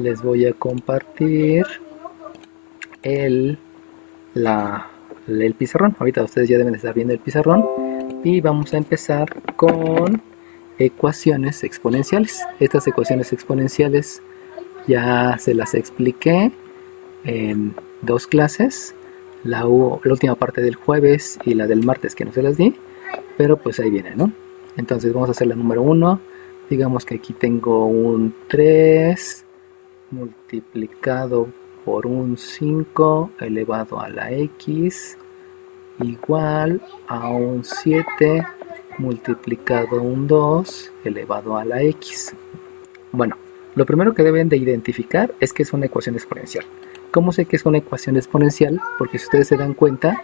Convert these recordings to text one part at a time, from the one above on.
les voy a compartir el, el pizarrón. Ahorita ustedes ya deben estar viendo el pizarrón y vamos a empezar con ecuaciones exponenciales. Estas ecuaciones exponenciales ya se las expliqué en dos clases, la última parte del jueves y la del martes que no se las di, pero pues ahí viene, ¿no? Entonces vamos a hacer la número 1. Digamos que aquí tengo un 3 multiplicado por un 5 elevado a la x igual a un 7 multiplicado un 2 elevado a la x. Bueno, lo primero que deben de identificar es que es una ecuación exponencial. ¿Cómo sé que es una ecuación exponencial? Porque si ustedes se dan cuenta,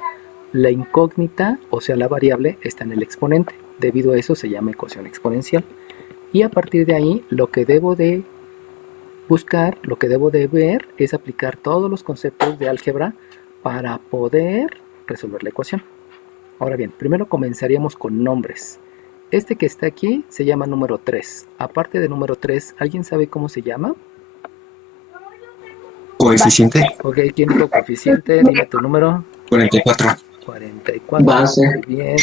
la incógnita, o sea la variable, está en el exponente. Debido a eso se llama ecuación exponencial. Y a partir de ahí, lo que debo de buscar, lo que debo de ver es aplicar todos los conceptos de álgebra para poder resolver la ecuación. Ahora bien, primero comenzaríamos con nombres. Este que está aquí se llama número 3. Aparte de número 3, ¿alguien sabe cómo se llama? Coeficiente. Ok, ¿quién dijo coeficiente? Dime tu número. 44. 44. Base. Muy bien.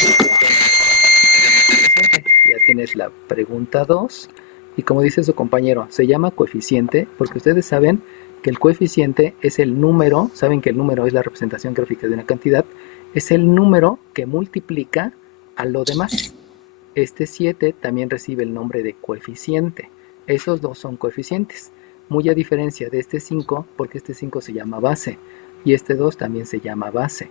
Ya tienes la pregunta 2. Y como dice su compañero, se llama coeficiente porque ustedes saben que el coeficiente es el número, saben que el número es la representación gráfica de una cantidad, es el número que multiplica a lo demás. Este 7 también recibe el nombre de coeficiente. Esos dos son coeficientes. Muy a diferencia de este 5, porque este 5 se llama base y este 2 también se llama base.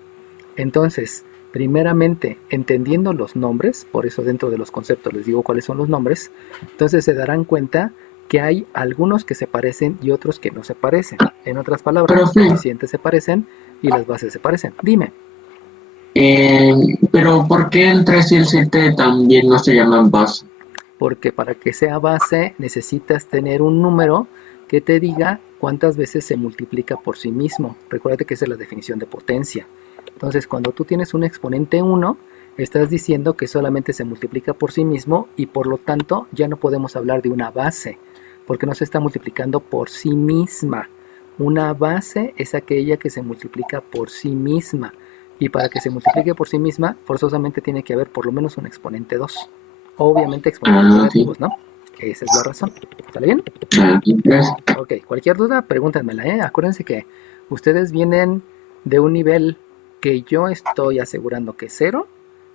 Entonces, primeramente, entendiendo los nombres, por eso dentro de los conceptos les digo cuáles son los nombres, entonces se darán cuenta que hay algunos que se parecen y otros que no se parecen. En otras palabras, los coeficientes se parecen y las bases se parecen. Dime. Pero ¿por qué el 3 y el 7 también no se llaman base? Porque para que sea base necesitas tener un número que te diga cuántas veces se multiplica por sí mismo. Recuerda que esa es la definición de potencia. Entonces, cuando tú tienes un exponente 1, estás diciendo que solamente se multiplica por sí mismo y por lo tanto ya no podemos hablar de una base, porque no se está multiplicando por sí misma. Una base es aquella que se multiplica por sí misma. Y para que se multiplique por sí misma, forzosamente tiene que haber por lo menos un exponente 2. Obviamente exponentes negativos, ¿no? Esa es la razón. ¿Sale bien? Ok, cualquier duda, pregúntenmela, ¿eh? Acuérdense que ustedes vienen de un nivel que yo estoy asegurando que es 0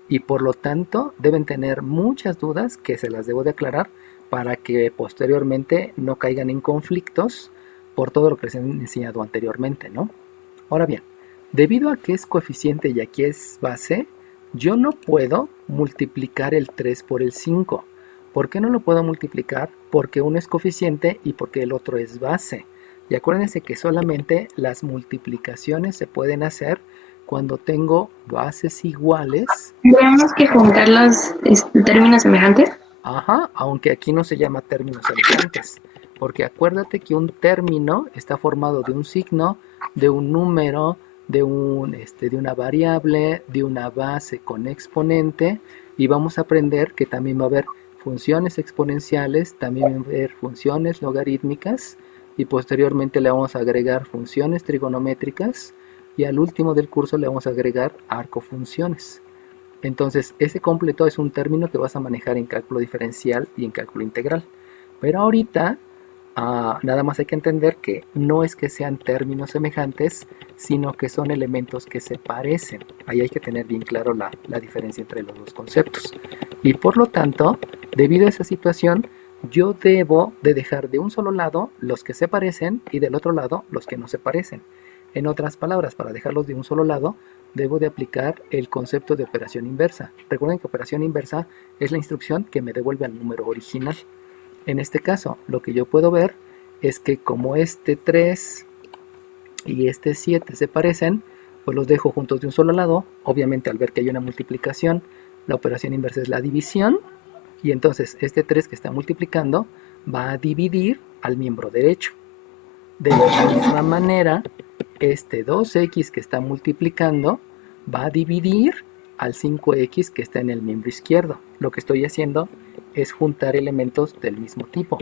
y por lo tanto deben tener muchas dudas que se las debo de aclarar para que posteriormente no caigan en conflictos por todo lo que les he enseñado anteriormente, ¿no? Ahora bien, debido a que es coeficiente y aquí es base, yo no puedo multiplicar el 3 por el 5. ¿Por qué no lo puedo multiplicar? Porque uno es coeficiente y porque el otro es base. Y acuérdense que solamente las multiplicaciones se pueden hacer cuando tengo bases iguales. ¿Tenemos que juntar los términos semejantes? Ajá, aunque aquí no se llama términos semejantes. Porque acuérdate que un término está formado de un signo, de un número, de una variable, de una base con exponente, y vamos a aprender que también va a haber funciones exponenciales, también va a haber funciones logarítmicas, y posteriormente le vamos a agregar funciones trigonométricas, y al último del curso le vamos a agregar arcofunciones. Entonces, ese completo es un término que vas a manejar en cálculo diferencial y en cálculo integral. Pero ahorita nada más hay que entender que no es que sean términos semejantes, sino que son elementos que se parecen. Ahí hay que tener bien claro la diferencia entre los dos conceptos. Y por lo tanto, debido a esa situación, yo debo de dejar de un solo lado los que se parecen y del otro lado los que no se parecen. En otras palabras, para dejarlos de un solo lado, debo de aplicar el concepto de operación inversa. Recuerden que operación inversa es la instrucción que me devuelve al número original. En este caso, lo que yo puedo ver es que como este 3 y este 7 se parecen, pues los dejo juntos de un solo lado. Obviamente al ver que hay una multiplicación, la operación inversa es la división. Y entonces este 3 que está multiplicando va a dividir al miembro derecho. De la misma manera, este 2x que está multiplicando va a dividir al 5x que está en el miembro izquierdo. Lo que estoy haciendo es juntar elementos del mismo tipo.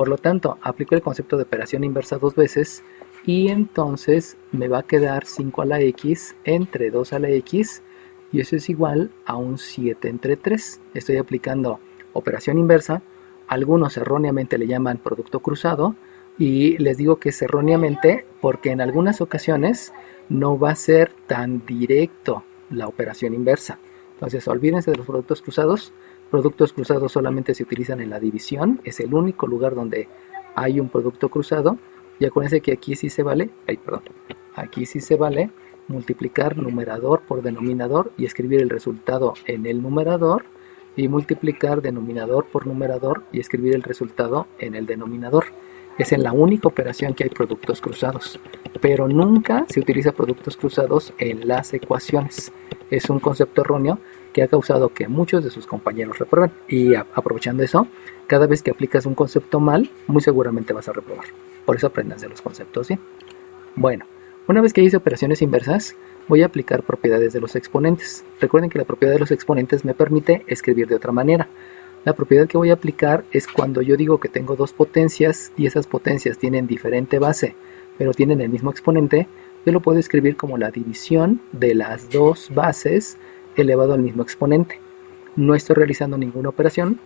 Por lo tanto, aplico el concepto de operación inversa dos veces y entonces me va a quedar 5 a la x entre 2 a la x y eso es igual a un 7 entre 3. Estoy aplicando operación inversa. Algunos erróneamente le llaman producto cruzado y les digo que es erróneamente porque en algunas ocasiones no va a ser tan directo la operación inversa. Entonces olvídense de los productos cruzados. Productos cruzados solamente se utilizan en la división. Es el único lugar donde hay un producto cruzado. Y acuérdense que aquí sí se vale, aquí sí se vale multiplicar numerador por denominador y escribir el resultado en el numerador y multiplicar denominador por numerador y escribir el resultado en el denominador. Es en la única operación que hay productos cruzados, pero nunca se utiliza productos cruzados en las ecuaciones. Es un concepto erróneo que ha causado que muchos de sus compañeros reprueben. Y aprovechando eso, cada vez que aplicas un concepto mal, muy seguramente vas a reprobar. Por eso aprendas de los conceptos, ¿sí? Bueno, una vez que hice operaciones inversas, voy a aplicar propiedades de los exponentes. Recuerden que la propiedad de los exponentes me permite escribir de otra manera. La propiedad que voy a aplicar es cuando yo digo que tengo dos potencias y esas potencias tienen diferente base, pero tienen el mismo exponente, yo lo puedo escribir como la división de las dos bases elevado al mismo exponente. No estoy realizando ninguna operación,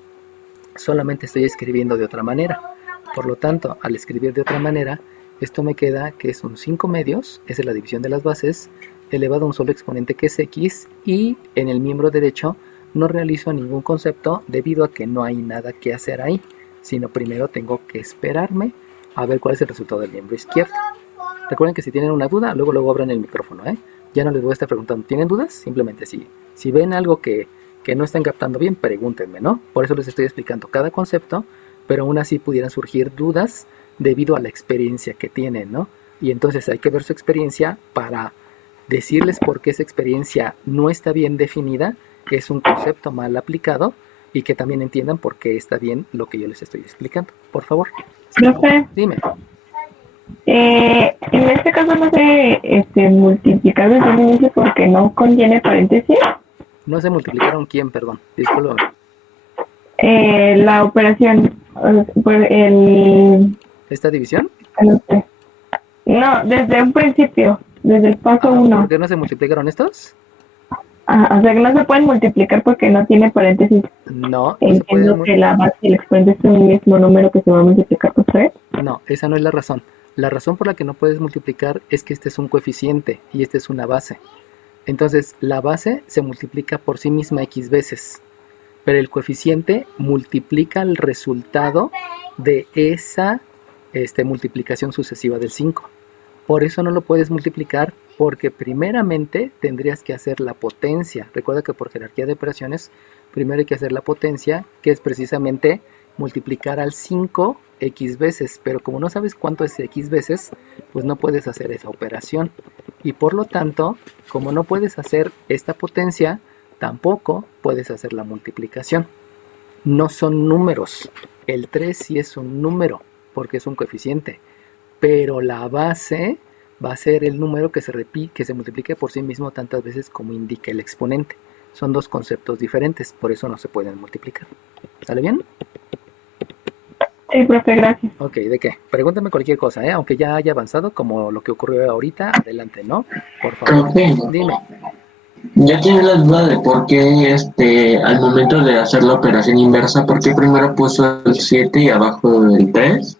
solamente estoy escribiendo de otra manera. Por lo tanto, al escribir de otra manera, esto me queda que es un 5 medios, esa es la división de las bases, elevado a un solo exponente que es x, y en el miembro derecho no realizo ningún concepto debido a que no hay nada que hacer ahí, sino primero tengo que esperarme a ver cuál es el resultado del miembro izquierdo. Recuerden que si tienen una duda, luego abran el micrófono, ¿eh? Ya no les voy a estar preguntando, ¿tienen dudas? Simplemente si ven algo que no están captando bien, pregúntenme, ¿no? Por eso les estoy explicando cada concepto, pero aún así pudieran surgir dudas debido a la experiencia que tienen, ¿no? Y entonces hay que ver su experiencia para decirles por qué esa experiencia no está bien definida, que es un concepto mal aplicado, y que también entiendan por qué está bien lo que yo les estoy explicando. Por favor. Profe, Dime. en este caso no se multiplicar desde un inicio porque no contiene paréntesis. ¿No se multiplicaron quién, perdón? Discúlpame. La operación, ¿Esta división? No, desde un principio, desde el paso 1. ¿Por qué no se multiplicaron estos? O sea que no se pueden multiplicar porque no tiene paréntesis. No, Entiendo que la base y el exponente es un mismo número que se va a multiplicar por 3. No, esa no es la razón. La razón por la que no puedes multiplicar es que este es un coeficiente y este es una base. Entonces, la base se multiplica por sí misma x veces, pero el coeficiente multiplica el resultado de esa multiplicación sucesiva del 5. Por eso no lo puedes multiplicar, porque primeramente tendrías que hacer la potencia. Recuerda que por jerarquía de operaciones, primero hay que hacer la potencia, que es precisamente multiplicar al 5 x veces, pero como no sabes cuánto es x veces, pues no puedes hacer esa operación. Y por lo tanto, como no puedes hacer esta potencia, tampoco puedes hacer la multiplicación. No son números. El 3 sí es un número, porque es un coeficiente, pero la base va a ser el número que se multiplique por sí mismo tantas veces como indica el exponente. Son dos conceptos diferentes, por eso no se pueden multiplicar. ¿Sale bien? Sí, profe, gracias. Ok, ¿de qué? Pregúntame cualquier cosa, aunque ya haya avanzado, como lo que ocurrió ahorita, adelante, ¿no? Por favor, Profe, dime. yo tengo la duda de por qué al momento de hacer la operación inversa, por qué primero puso el 7 y abajo el 3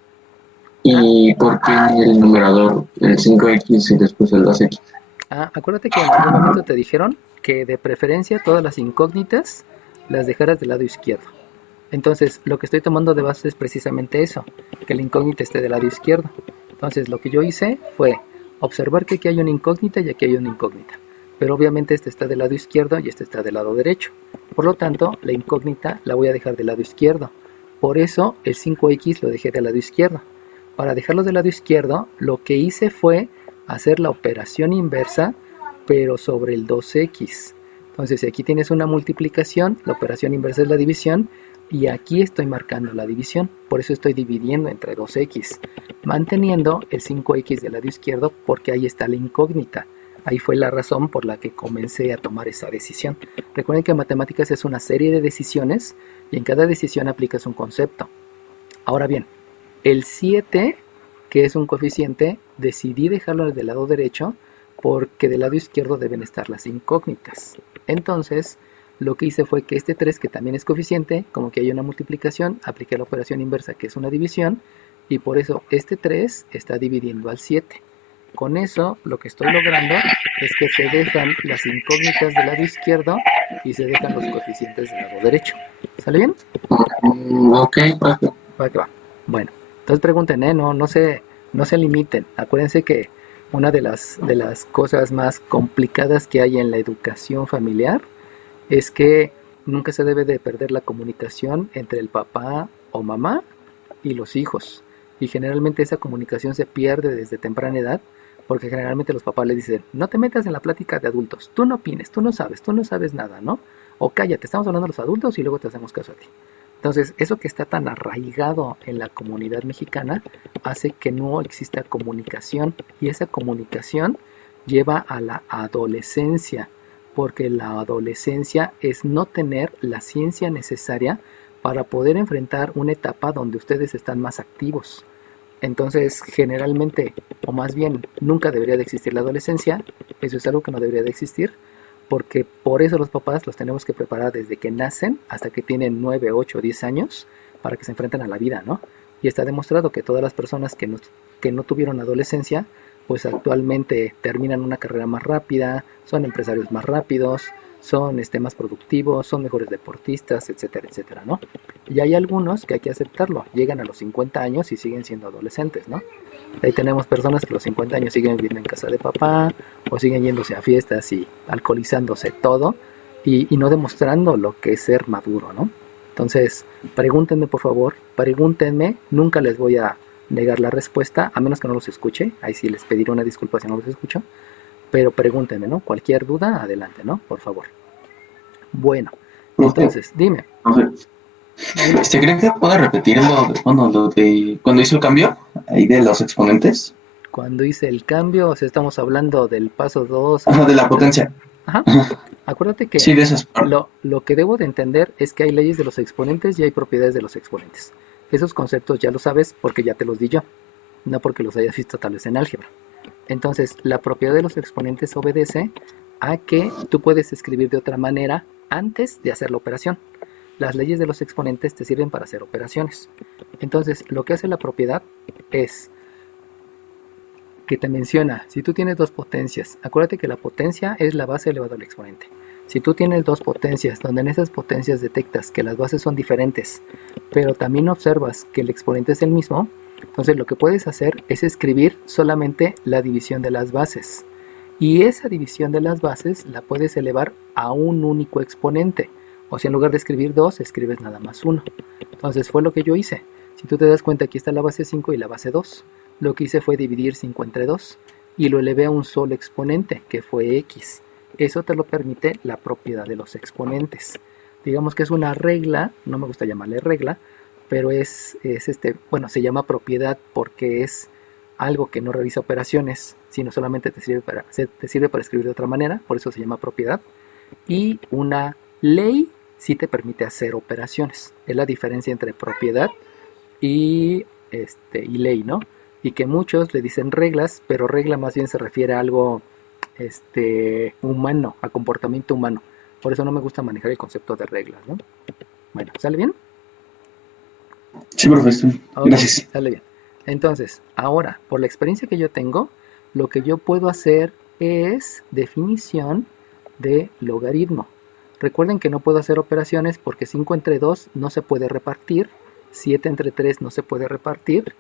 y por qué en el numerador el 5x y después el 2x. Acuérdate que en algún momento te dijeron que de preferencia todas las incógnitas las dejaras del lado izquierdo. Entonces, lo que estoy tomando de base es precisamente eso, que la incógnita esté del lado izquierdo. Entonces, lo que yo hice fue observar que aquí hay una incógnita y aquí hay una incógnita. Pero obviamente este está del lado izquierdo y este está del lado derecho. Por lo tanto, la incógnita la voy a dejar del lado izquierdo. Por eso, el 5x lo dejé del lado izquierdo. Para dejarlo del lado izquierdo, lo que hice fue hacer la operación inversa, pero sobre el 2x. Entonces, si aquí tienes una multiplicación, la operación inversa es la división, y aquí estoy marcando la división, por eso estoy dividiendo entre 2x, manteniendo el 5x del lado izquierdo porque ahí está la incógnita. Ahí fue la razón por la que comencé a tomar esa decisión. Recuerden que en matemáticas es una serie de decisiones y en cada decisión aplicas un concepto. Ahora bien, El 7, que es un coeficiente, decidí dejarlo del lado derecho porque del lado izquierdo deben estar las incógnitas. Entonces, lo que hice fue que este 3, que también es coeficiente, como que hay una multiplicación, apliqué la operación inversa, que es una división, y por eso este 3 está dividiendo al 7. Con eso, lo que estoy logrando es que se dejan las incógnitas del lado izquierdo y se dejan los coeficientes del lado derecho. ¿Sale bien? Ok, profe. Va que va. Bueno, entonces pregunten, no se limiten. Acuérdense que una de las cosas más complicadas que hay en la educación familiar es que nunca se debe de perder la comunicación entre el papá o mamá y los hijos. Y generalmente esa comunicación se pierde desde temprana edad porque generalmente los papás le dicen, no te metas en la plática de adultos, tú no opines, tú no sabes nada, ¿no? O cállate, estamos hablando de los adultos y luego te hacemos caso a ti. Entonces, eso que está tan arraigado en la comunidad mexicana hace que no exista comunicación y esa comunicación lleva a la adolescencia, porque la adolescencia es no tener la ciencia necesaria para poder enfrentar una etapa donde ustedes están más activos. Entonces, generalmente, o más bien, nunca debería de existir la adolescencia, eso es algo que no debería de existir, porque por eso los papás los tenemos que preparar desde que nacen hasta que tienen 9, 8, 10 años para que se enfrenten a la vida, ¿no? Y está demostrado que todas las personas que no tuvieron adolescencia, pues actualmente terminan una carrera más rápida, son empresarios más rápidos, son más productivos, son mejores deportistas, etcétera, etcétera, ¿no? Y hay algunos que hay que aceptarlo, llegan a los 50 años y siguen siendo adolescentes, ¿no? Ahí tenemos personas que a los 50 años siguen viviendo en casa de papá o siguen yéndose a fiestas y alcoholizándose todo y no demostrando lo que es ser maduro, ¿no? Entonces, pregúntenme por favor, pregúntenme, nunca les voy a negar la respuesta, a menos que no los escuche, ahí sí les pediré una disculpa si no los escucho, pero pregúntenme, ¿no? Cualquier duda, adelante, ¿no? Por favor. Bueno, entonces, dime. ¿Creen que pueda repetir lo de cuando hizo el cambio ahí de los exponentes? Cuando hice el cambio, o sea, estamos hablando del paso 2. Ajá, de la potencia. Ajá. Acuérdate que sí, de esas lo que debo de entender es que hay leyes de los exponentes y hay propiedades de los exponentes. Esos conceptos ya lo sabes porque ya te los di yo, no porque los hayas visto tal vez en álgebra. Entonces, la propiedad de los exponentes obedece a que tú puedes escribir de otra manera antes de hacer la operación. Las leyes de los exponentes te sirven para hacer operaciones. Entonces, lo que hace la propiedad es que te menciona, si tú tienes dos potencias, acuérdate que la potencia es la base elevada al exponente. Si tú tienes dos potencias, donde en esas potencias detectas que las bases son diferentes, pero también observas que el exponente es el mismo, entonces lo que puedes hacer es escribir solamente la división de las bases. Y esa división de las bases la puedes elevar a un único exponente. O sea, en lugar de escribir 2, escribes nada más 1. Entonces fue lo que yo hice. Si tú te das cuenta, aquí está la base 5 y la base 2. Lo que hice fue dividir 5 entre 2 y lo elevé a un solo exponente, que fue x. Eso te lo permite la propiedad de los exponentes. Digamos que es una regla, no me gusta llamarle regla, pero se llama propiedad porque es algo que no realiza operaciones, sino solamente te sirve para escribir de otra manera, por eso se llama propiedad. Y una ley sí te permite hacer operaciones. Es la diferencia entre propiedad y ley, ¿no? Y que muchos le dicen reglas, pero regla más bien se refiere a algo humano, a comportamiento humano. Por eso no me gusta manejar el concepto de reglas, ¿no? Bueno, ¿sale bien? Sí, profesor. Okay, gracias. Sale bien. Entonces, ahora, por la experiencia que yo tengo, lo que yo puedo hacer es definición de logaritmo. Recuerden que no puedo hacer operaciones porque 5 entre 2 no se puede repartir, 7 entre 3 no se puede repartir,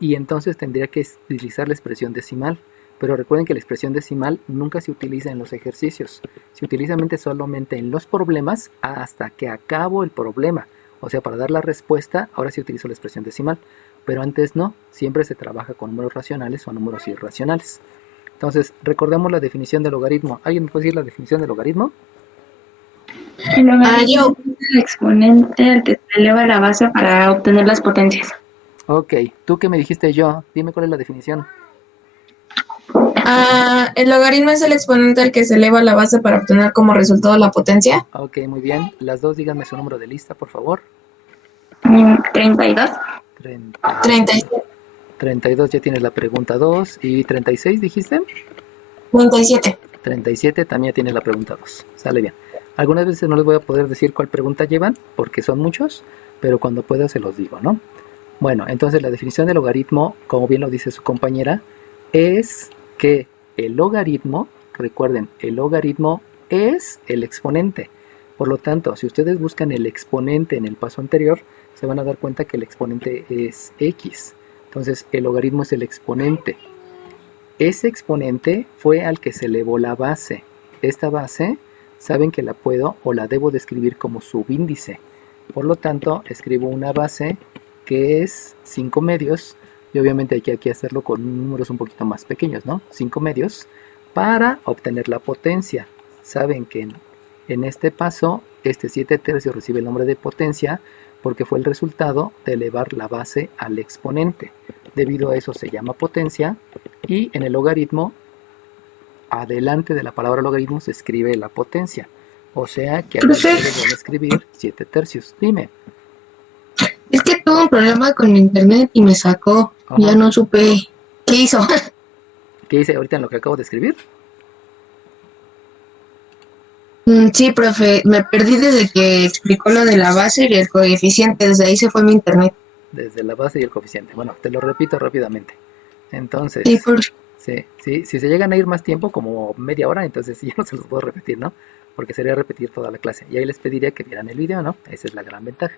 y entonces tendría que utilizar la expresión decimal. Pero recuerden que la expresión decimal nunca se utiliza en los ejercicios, se utiliza solamente en los problemas hasta que acabo el problema. O sea, para dar la respuesta, ahora sí utilizo la expresión decimal, pero antes no, siempre se trabaja con números racionales o números irracionales. Entonces, recordemos la definición de logaritmo. ¿Alguien me puede decir la definición de logaritmo? El logaritmo es el exponente al que se eleva la base para obtener las potencias. Ok, ¿tú qué me dijiste yo? Dime cuál es la definición. El logaritmo es el exponente al que se eleva la base para obtener como resultado la potencia. Ok, muy bien. Las dos díganme su número de lista, por favor. 32. 30, 37. 32 ya tienes la pregunta 2. ¿Y 36 dijiste? 37. 37 también ya tienes la pregunta 2. Sale bien. Algunas veces no les voy a poder decir cuál pregunta llevan, porque son muchos, pero cuando pueda se los digo, ¿no? Bueno, entonces la definición del logaritmo, como bien lo dice su compañera, es que el logaritmo, recuerden, el logaritmo es el exponente. Por lo tanto, si ustedes buscan el exponente en el paso anterior, se van a dar cuenta que el exponente es x. Entonces, el logaritmo es el exponente. Ese exponente fue al que se elevó la base. Esta base, saben que la puedo o la debo describir como subíndice. Por lo tanto, escribo una base que es 5 medios, y obviamente hay que aquí hacerlo con números un poquito más pequeños, ¿no? 5 medios, para obtener la potencia. Saben que en este paso, este 7 tercios recibe el nombre de potencia, porque fue el resultado de elevar la base al exponente. Debido a eso se llama potencia, y en el logaritmo, adelante de la palabra logaritmo se escribe la potencia. O sea que ahí ustedes van a escribir 7 tercios. Dime. Es que tuve un problema con mi internet y me sacó. Ajá. Ya no supe qué hizo. ¿Qué hice ahorita en lo que acabo de escribir? Sí, profe, me perdí desde que explicó lo de la base y el coeficiente. Desde ahí se fue mi internet. Desde la base y el coeficiente. Bueno, te lo repito rápidamente. Entonces, Sí, por... si se llegan a ir más tiempo, como media hora, entonces ya no se los puedo repetir, ¿no? Porque sería repetir toda la clase. Y ahí les pediría que vieran el video, ¿no? Esa es la gran ventaja.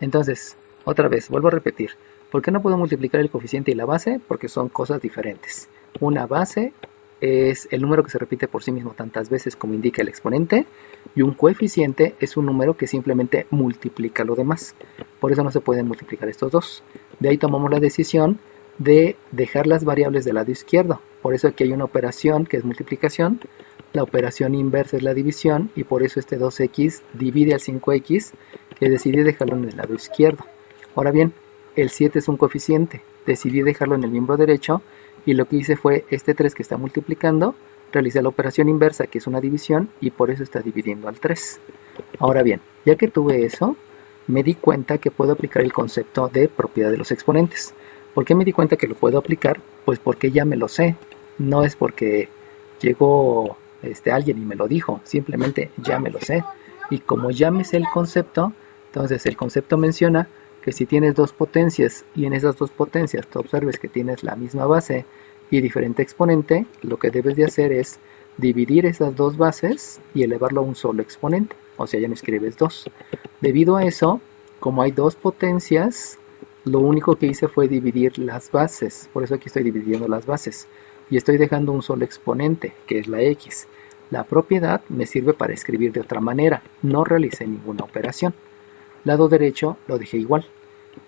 Entonces, otra vez, vuelvo a repetir. ¿Por qué no puedo multiplicar el coeficiente y la base? Porque son cosas diferentes. Una base es el número que se repite por sí mismo tantas veces como indica el exponente, y un coeficiente es un número que simplemente multiplica lo demás. Por eso no se pueden multiplicar estos dos. De ahí tomamos la decisión de dejar las variables del lado izquierdo. Por eso aquí hay una operación que es multiplicación, la operación inversa es la división, y por eso este 2x divide al 5x, que decidí dejarlo en el lado izquierdo. Ahora bien, el 7 es un coeficiente, decidí dejarlo en el miembro derecho, y lo que hice fue este 3 que está multiplicando, realicé la operación inversa, que es una división, y por eso está dividiendo al 3. Ahora bien, ya que tuve eso, me di cuenta que puedo aplicar el concepto de propiedad de los exponentes. ¿Por qué me di cuenta que lo puedo aplicar? Pues porque ya me lo sé. No es porque llegó alguien y me lo dijo, simplemente ya me lo sé. Y como ya me sé el concepto, entonces el concepto menciona que si tienes dos potencias y en esas dos potencias tú observes que tienes la misma base y diferente exponente, lo que debes de hacer es dividir esas dos bases y elevarlo a un solo exponente. O sea, ya no escribes 2. Debido a eso, como hay dos potencias, lo único que hice fue dividir las bases. Por eso aquí estoy dividiendo las bases. Y estoy dejando un solo exponente, que es la x. La propiedad me sirve para escribir de otra manera. No realicé ninguna operación. Lado derecho lo dejé igual.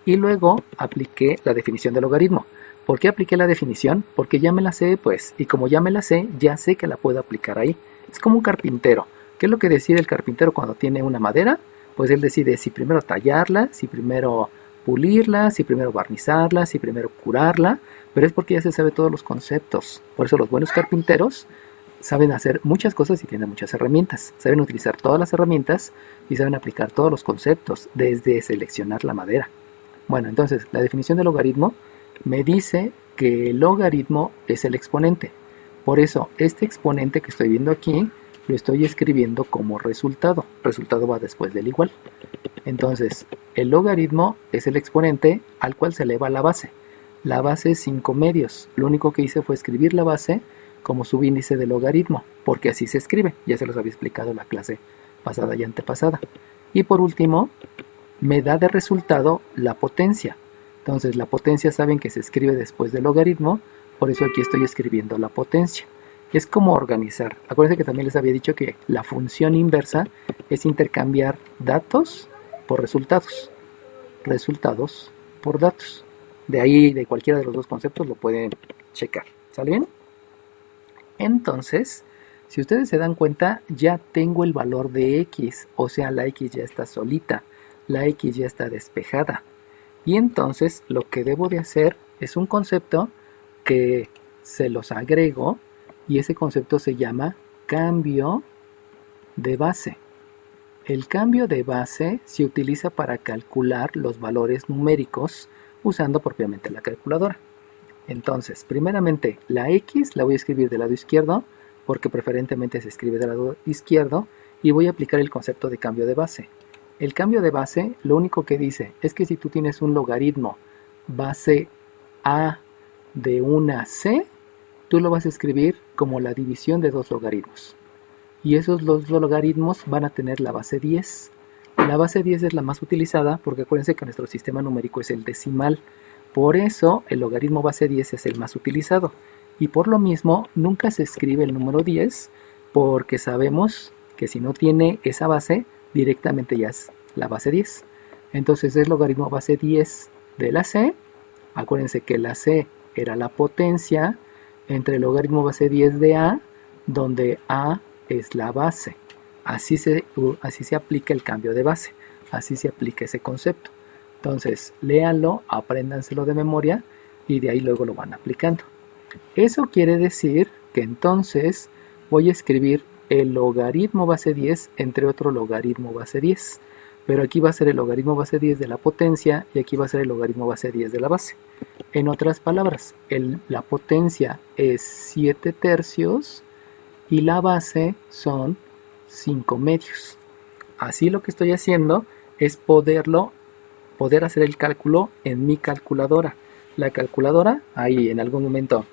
Y luego apliqué la definición del logaritmo. ¿Por qué apliqué la definición? Porque ya me la sé, pues. Y como ya me la sé, ya sé que la puedo aplicar ahí. Es como un carpintero. ¿Qué es lo que decide el carpintero cuando tiene una madera? Pues él decide si primero tallarla, si primero pulirla, si primero barnizarla, si primero curarla. Pero es porque ya se sabe todos los conceptos. Por eso los buenos carpinteros saben hacer muchas cosas y tienen muchas herramientas. Saben utilizar todas las herramientas y saben aplicar todos los conceptos, desde seleccionar la madera. Bueno, entonces, la definición del logaritmo me dice que el logaritmo es el exponente. Por eso, este exponente que estoy viendo aquí, lo estoy escribiendo como resultado. Resultado va después del igual. Entonces, el logaritmo es el exponente al cual se eleva la base. La base es 5 medios. Lo único que hice fue escribir la base como subíndice del logaritmo, porque así se escribe. Ya se los había explicado en la clase pasada y antepasada. Y por último, me da de resultado la potencia. Entonces, la potencia saben que se escribe después del logaritmo, por eso aquí estoy escribiendo la potencia. Es como organizar. Acuérdense que también les había dicho que la función inversa es intercambiar datos por resultados. Resultados por datos. De ahí, de cualquiera de los dos conceptos, lo pueden checar. ¿Sale bien? Entonces, si ustedes se dan cuenta, ya tengo el valor de x. O sea, la x ya está solita. La x ya está despejada. Y entonces, lo que debo de hacer es un concepto que se los agrego. Y ese concepto se llama cambio de base. El cambio de base se utiliza para calcular los valores numéricos usando propiamente la calculadora. Entonces, primeramente, la X la voy a escribir del lado izquierdo, porque preferentemente se escribe del lado izquierdo, y voy a aplicar el concepto de cambio de base. El cambio de base, lo único que dice es que si tú tienes un logaritmo base A de una C, tú lo vas a escribir como la división de dos logaritmos. Y esos dos logaritmos van a tener la base 10. La base 10 es la más utilizada porque acuérdense que nuestro sistema numérico es el decimal. Por eso el logaritmo base 10 es el más utilizado. Y por lo mismo nunca se escribe el número 10 porque sabemos que si no tiene esa base, directamente ya es la base 10. Entonces es logaritmo base 10 de la C. Acuérdense que la C era la potencia entre el logaritmo base 10 de A, donde A es la base. Así se aplica el cambio de base. Así se aplica ese concepto. Entonces, léanlo, apréndanselo de memoria y de ahí luego lo van aplicando. Eso quiere decir que entonces voy a escribir el logaritmo base 10 entre otro logaritmo base 10. Pero aquí va a ser el logaritmo base 10 de la potencia y aquí va a ser el logaritmo base 10 de la base. En otras palabras, la potencia es 7 tercios y la base son 5 medios. Así lo que estoy haciendo es poder hacer el cálculo en mi calculadora. La calculadora, ahí en algún momento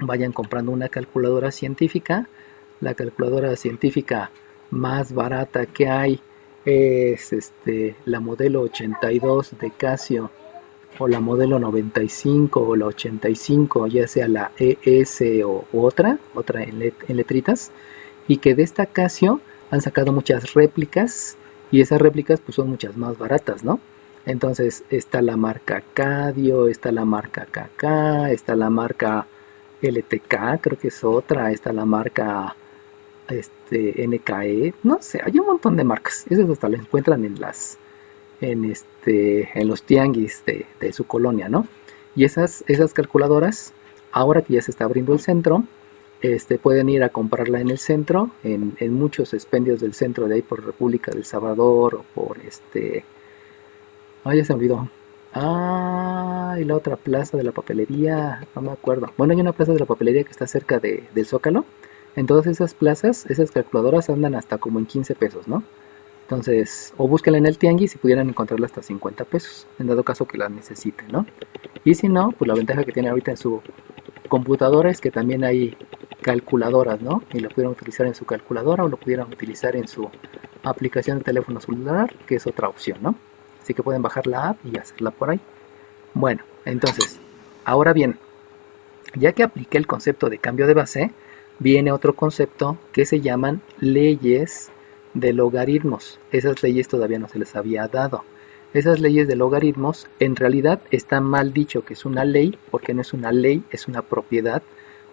vayan comprando una calculadora científica. La calculadora científica más barata que hay es la modelo 82 de Casio o la modelo 95 o la 85, ya sea la ES o otra en letritas, y que de esta Casio han sacado muchas réplicas y esas réplicas pues son muchas más baratas, ¿no? Entonces está la marca Cadio, está la marca KK, está la marca LTK, creo que es otra, está la marca NKE, no sé, hay un montón de marcas. Esas hasta las encuentran en los tianguis de su colonia, ¿no? Y esas calculadoras, ahora que ya se está abriendo el centro, pueden ir a comprarla en el centro, en muchos expendios del centro de ahí por República del Salvador o por ya se me olvidó. Y la otra plaza de la papelería, no me acuerdo. Bueno, hay una plaza de la papelería que está cerca del Zócalo. En todas esas plazas, esas calculadoras andan hasta como en 15 pesos, ¿no? Entonces, o búsquenla en el tianguis y pudieran encontrarla hasta 50 pesos, en dado caso que la necesiten, ¿no? Y si no, pues la ventaja que tiene ahorita en su computadora es que también hay calculadoras, ¿no? Y lo pudieran utilizar en su calculadora o lo pudieran utilizar en su aplicación de teléfono celular, que es otra opción, ¿no? Así que pueden bajar la app y hacerla por ahí. Bueno, entonces, ahora bien, ya que apliqué el concepto de cambio de base, viene otro concepto que se llaman leyes de logaritmos. Esas leyes todavía no se les había dado. Esas leyes de logaritmos, en realidad está mal dicho que es una ley, porque no es una ley, es una propiedad,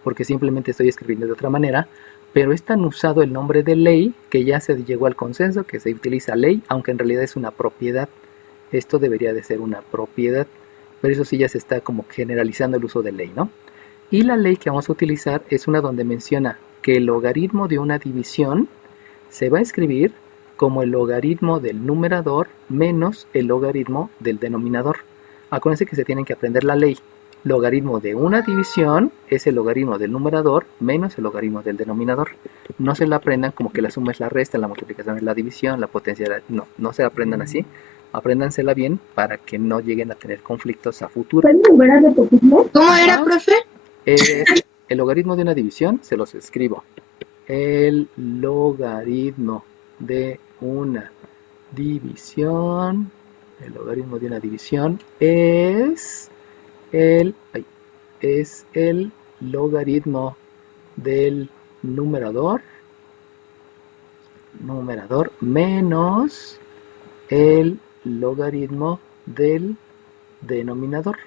porque simplemente estoy escribiendo de otra manera, pero es tan usado el nombre de ley que ya se llegó al consenso que se utiliza ley, aunque en realidad es una propiedad. Esto debería de ser una propiedad, pero eso sí ya se está como generalizando el uso de ley, ¿no? Y la ley que vamos a utilizar es una donde menciona que el logaritmo de una división se va a escribir como el logaritmo del numerador menos el logaritmo del denominador. Acuérdense que se tienen que aprender la ley. Logaritmo de una división es el logaritmo del numerador menos el logaritmo del denominador. No se la aprendan como que la suma es la resta, la multiplicación es la división, la potencia es la... No se la aprendan así. Apréndansela bien para que no lleguen a tener conflictos a futuro. ¿Cómo era, profe? El logaritmo de una división, se los escribo. El logaritmo de una división, es el logaritmo del numerador menos el logaritmo del denominador.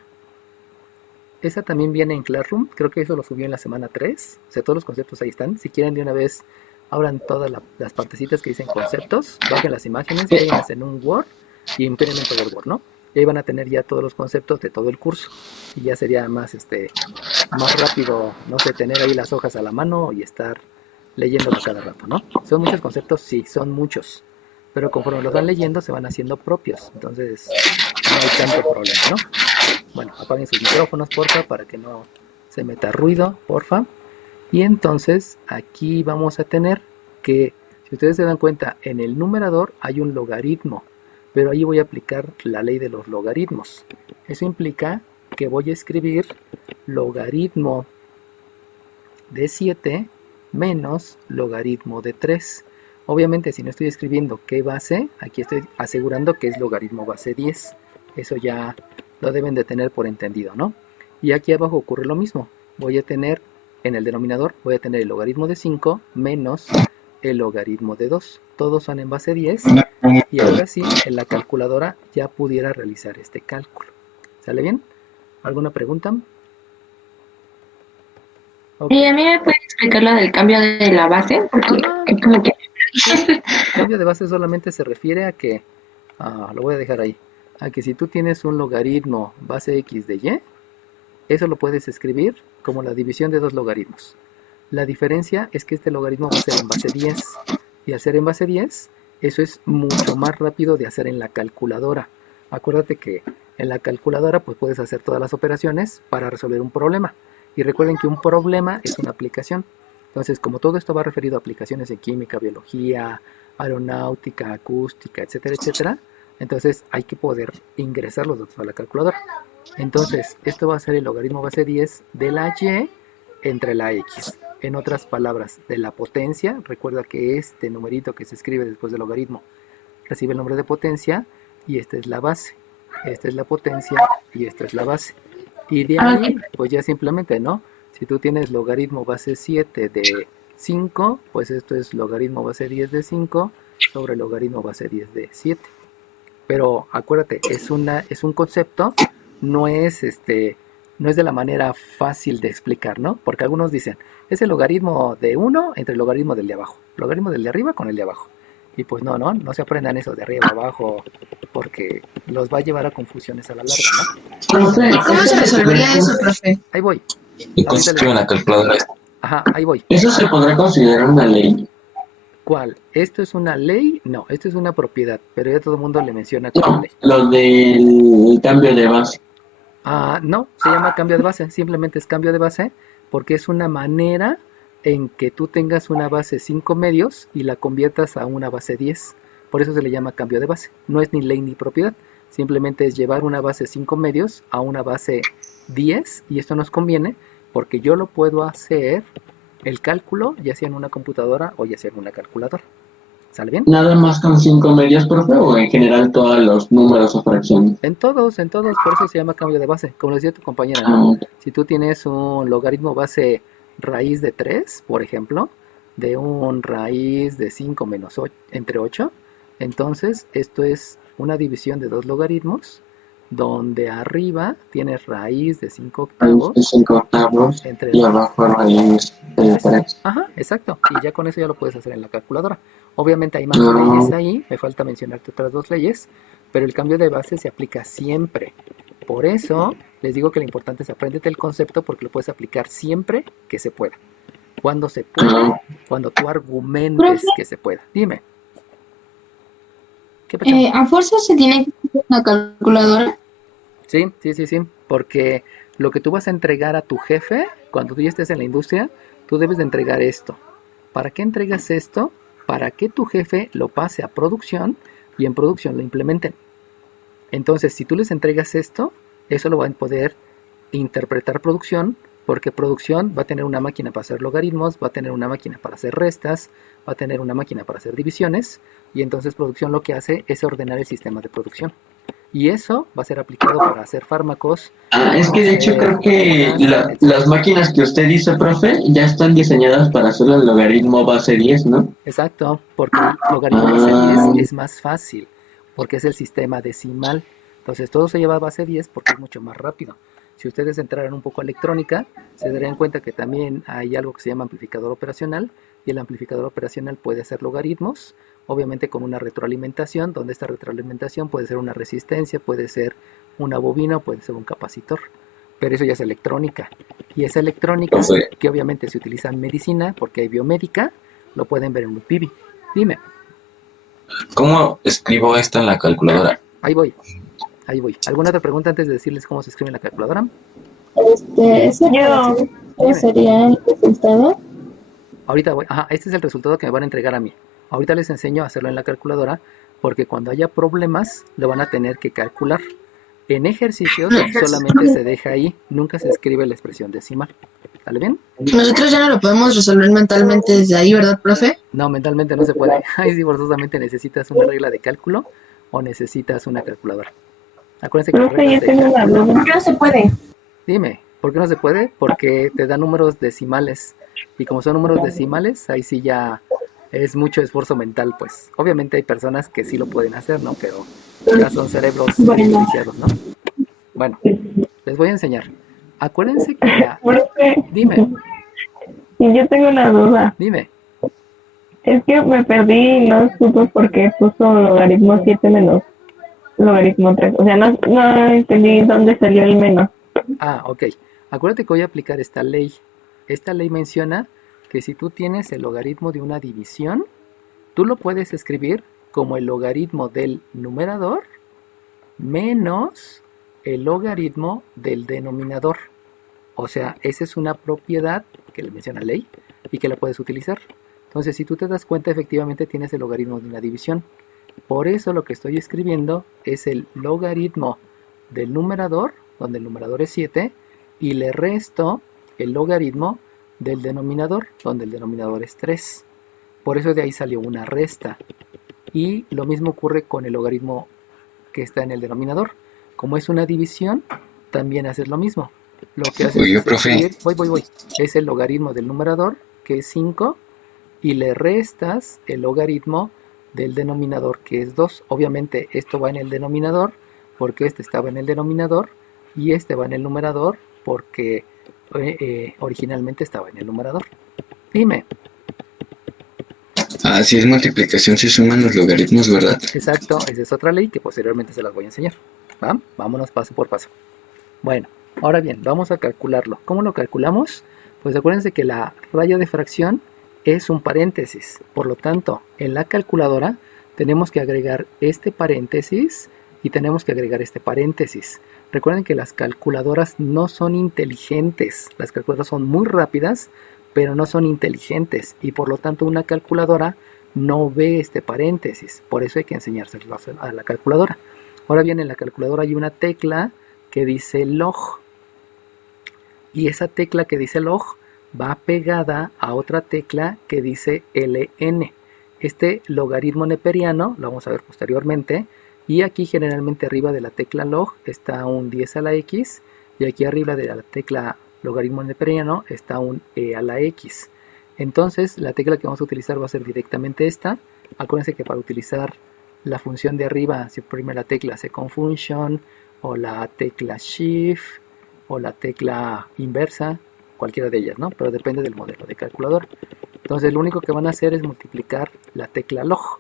Esa también viene en Classroom, creo que eso lo subió en la semana 3, o sea, todos los conceptos ahí están. Si quieren de una vez, abran todas las partecitas que dicen conceptos, bajen las imágenes, péguenlas en un Word y imprimen todo el Word, ¿no? Y ahí van a tener ya todos los conceptos de todo el curso. Y ya sería más rápido, no sé, tener ahí las hojas a la mano y estar leyéndolo cada rato, ¿no? ¿Son muchos conceptos? Sí, son muchos. Pero conforme los van leyendo se van haciendo propios. Entonces no hay tanto problema, ¿no? Bueno, apaguen sus micrófonos, porfa, para que no se meta ruido, porfa. Y entonces aquí vamos a tener que, si ustedes se dan cuenta, en el numerador hay un logaritmo, pero ahí voy a aplicar la ley de los logaritmos. Eso implica que voy a escribir logaritmo de 7 menos logaritmo de 3. Obviamente, si no estoy escribiendo qué base, aquí estoy asegurando que es logaritmo base 10. Eso ya lo deben de tener por entendido, ¿no? Y aquí abajo ocurre lo mismo. Voy a tener, en el denominador, voy a tener el logaritmo de 5 menos el logaritmo de 2. Todos son en base 10. Y ahora sí, en la calculadora ya pudiera realizar este cálculo. ¿Sale bien? ¿Alguna pregunta? ¿Y a mí me puede explicar lo del cambio de la base? Porque como que... Cambio de base solamente se refiere a que, lo voy a dejar ahí, a que si tú tienes un logaritmo base x de y, eso lo puedes escribir como la división de dos logaritmos. La diferencia es que este logaritmo va a ser en base 10, y al ser en base 10, eso es mucho más rápido de hacer en la calculadora. Acuérdate que en la calculadora pues puedes hacer todas las operaciones para resolver un problema. Y recuerden que un problema es una aplicación. Entonces, como todo esto va referido a aplicaciones en química, biología, aeronáutica, acústica, etcétera, etcétera, entonces hay que poder ingresar los datos a la calculadora. Entonces, esto va a ser el logaritmo base 10 de la y entre la x. En otras palabras, de la potencia, recuerda que este numerito que se escribe después del logaritmo recibe el nombre de potencia, y esta es la base. Esta es la potencia y esta es la base. Y de ahí, pues ya simplemente, ¿no? Si tú tienes logaritmo base 7 de 5, pues esto es logaritmo base 10 de 5 sobre logaritmo base 10 de 7. Pero acuérdate, es un concepto, no es de la manera fácil de explicar, ¿no? Porque algunos dicen, es el logaritmo de 1 entre el logaritmo del de abajo, logaritmo del de arriba con el de abajo. Y pues no se aprendan eso de arriba a abajo, porque los va a llevar a confusiones a la larga, ¿no? ¿Cómo se resolvería eso, profe? Ahí voy. ¿Y cómo se escribe en la calculadora? Ajá, ahí voy. ¿Eso se podrá considerar una ley? ¿Cuál? ¿Esto es una ley? No, esto es una propiedad, pero ya todo el mundo le menciona como ley. Lo del cambio de base. No, se llama cambio de base, simplemente es cambio de base, porque es una manera en que tú tengas una base 5 medios y la conviertas a una base 10. Por eso se le llama cambio de base. No es ni ley ni propiedad. Simplemente es llevar una base 5 medios a una base 10. Y esto nos conviene porque yo lo puedo hacer el cálculo ya sea en una computadora o ya sea en una calculadora. ¿Sale bien? ¿Nada más con 5 medios, profe, o en general todos los números o fracciones? En todos. Por eso se llama cambio de base. Como decía tu compañera, ¿no? Si tú tienes un logaritmo base raíz de 3, por ejemplo, de un raíz de 5 menos 8, entre 8, entonces esto es una división de dos logaritmos, donde arriba tienes raíz de 5 octavos, De 5 octavos entre y abajo raíz de 3. Ajá, exacto. Y ya con eso ya lo puedes hacer en la calculadora. Obviamente hay más leyes ahí, me falta mencionarte otras dos leyes, pero el cambio de base se aplica siempre. Por eso les digo que lo importante es apréndete el concepto, porque lo puedes aplicar siempre que se pueda. Cuando se puede, cuando tú argumentes que se pueda. Dime. ¿Qué pasó? ¿A fuerza se tiene que hacer una calculadora? Sí, porque lo que tú vas a entregar a tu jefe, cuando tú ya estés en la industria, tú debes de entregar esto. ¿Para qué entregas esto? Para que tu jefe lo pase a producción y en producción lo implementen. Entonces, si tú les entregas esto, eso lo van a poder interpretar producción, porque producción va a tener una máquina para hacer logaritmos, va a tener una máquina para hacer restas, va a tener una máquina para hacer divisiones, y entonces producción lo que hace es ordenar el sistema de producción. Y eso va a ser aplicado para hacer fármacos. Es que de hecho creo que las máquinas que usted dice, profe, ya están diseñadas para hacer el logaritmo base 10, ¿no? Exacto, porque el logaritmo base 10 es más fácil, porque es el sistema decimal. Entonces todo se lleva a base 10 porque es mucho más rápido. Si ustedes entraran un poco a electrónica, se darían cuenta que también hay algo que se llama amplificador operacional, y el amplificador operacional puede hacer logaritmos, obviamente con una retroalimentación, donde esta retroalimentación puede ser una resistencia, puede ser una bobina, puede ser un capacitor. Pero eso ya es electrónica. Y esa electrónica, que obviamente se utiliza en medicina, porque hay biomédica, lo pueden ver en un PIBI. Dime. ¿Cómo escribo esto en la calculadora? Ahí voy. ahí voy. ¿Alguna otra pregunta antes de decirles cómo se escribe en la calculadora? Esa operación, ¿cuál sería el resultado? Ahorita voy, este es el resultado que me van a entregar a mí. Ahorita les enseño a hacerlo en la calculadora, porque cuando haya problemas lo van a tener que calcular. En ejercicios solamente se deja ahí, nunca se escribe la expresión decimal. ¿Sale bien? Nosotros ya no lo podemos resolver mentalmente desde ahí, ¿verdad, profe? No, mentalmente no se puede. Ahí sí forzosamente necesitas una regla de cálculo o necesitas una calculadora. Acuérdense que las Profe, yo reglas de tengo una cálculo... duda. ¿Por qué no se puede? Dime, ¿por qué no se puede? Porque te da números decimales. Y como son números decimales, ahí sí ya es mucho esfuerzo mental, pues. Obviamente hay personas que sí lo pueden hacer, ¿no? Pero ya son cerebros privilegiados, ¿no? Bueno, les voy a enseñar. Acuérdense que la... Profe, Dime, yo tengo una duda. dime. Es que me perdí y no supe por qué puso logaritmo 7 menos logaritmo 3. O sea, no entendí dónde salió el menos. Ok. Acuérdate que voy a aplicar esta ley. Esta ley menciona que si tú tienes el logaritmo de una división, tú lo puedes escribir como el logaritmo del numerador menos el logaritmo del denominador. O sea, esa es una propiedad que le menciona la ley y que la puedes utilizar. Entonces, si tú te das cuenta, efectivamente tienes el logaritmo de una división. Por eso lo que estoy escribiendo es el logaritmo del numerador, donde el numerador es 7, y le resto el logaritmo del denominador, donde el denominador es 3. Por eso de ahí salió una resta. Y lo mismo ocurre con el logaritmo que está en el denominador. Como es una división, también haces lo mismo. Lo que haces Oye, es profe. escribir, voy. Es el logaritmo del numerador, que es 5, y le restas el logaritmo del denominador, que es 2. Obviamente esto va en el denominador, porque este estaba en el denominador, y este va en el numerador, porque originalmente estaba en el numerador. Dime. Si es multiplicación, se suman los logaritmos, ¿verdad? Exacto, esa es otra ley que posteriormente se las voy a enseñar. ¿Va? Vámonos paso por paso. Bueno, ahora bien, vamos a calcularlo. ¿Cómo lo calculamos? Pues acuérdense que la raya de fracción es un paréntesis. Por lo tanto, en la calculadora tenemos que agregar este paréntesis y tenemos que agregar este paréntesis. Recuerden que las calculadoras no son inteligentes. Las calculadoras son muy rápidas, pero no son inteligentes. Y por lo tanto una calculadora no ve este paréntesis. Por eso hay que enseñárselo a la calculadora. Ahora bien, en la calculadora hay una tecla que dice log. Y esa tecla que dice log va pegada a otra tecla que dice ln. Este logaritmo neperiano lo vamos a ver posteriormente. Y aquí generalmente arriba de la tecla log está un 10 a la x. Y aquí arriba de la tecla logaritmo neperiano está un e a la x. Entonces la tecla que vamos a utilizar va a ser directamente esta. Acuérdense que para utilizar la función de arriba se oprime la tecla second function, o la tecla shift, o la tecla inversa, cualquiera de ellas, ¿no? Pero depende del modelo de calculador. Entonces lo único que van a hacer es multiplicar la tecla log.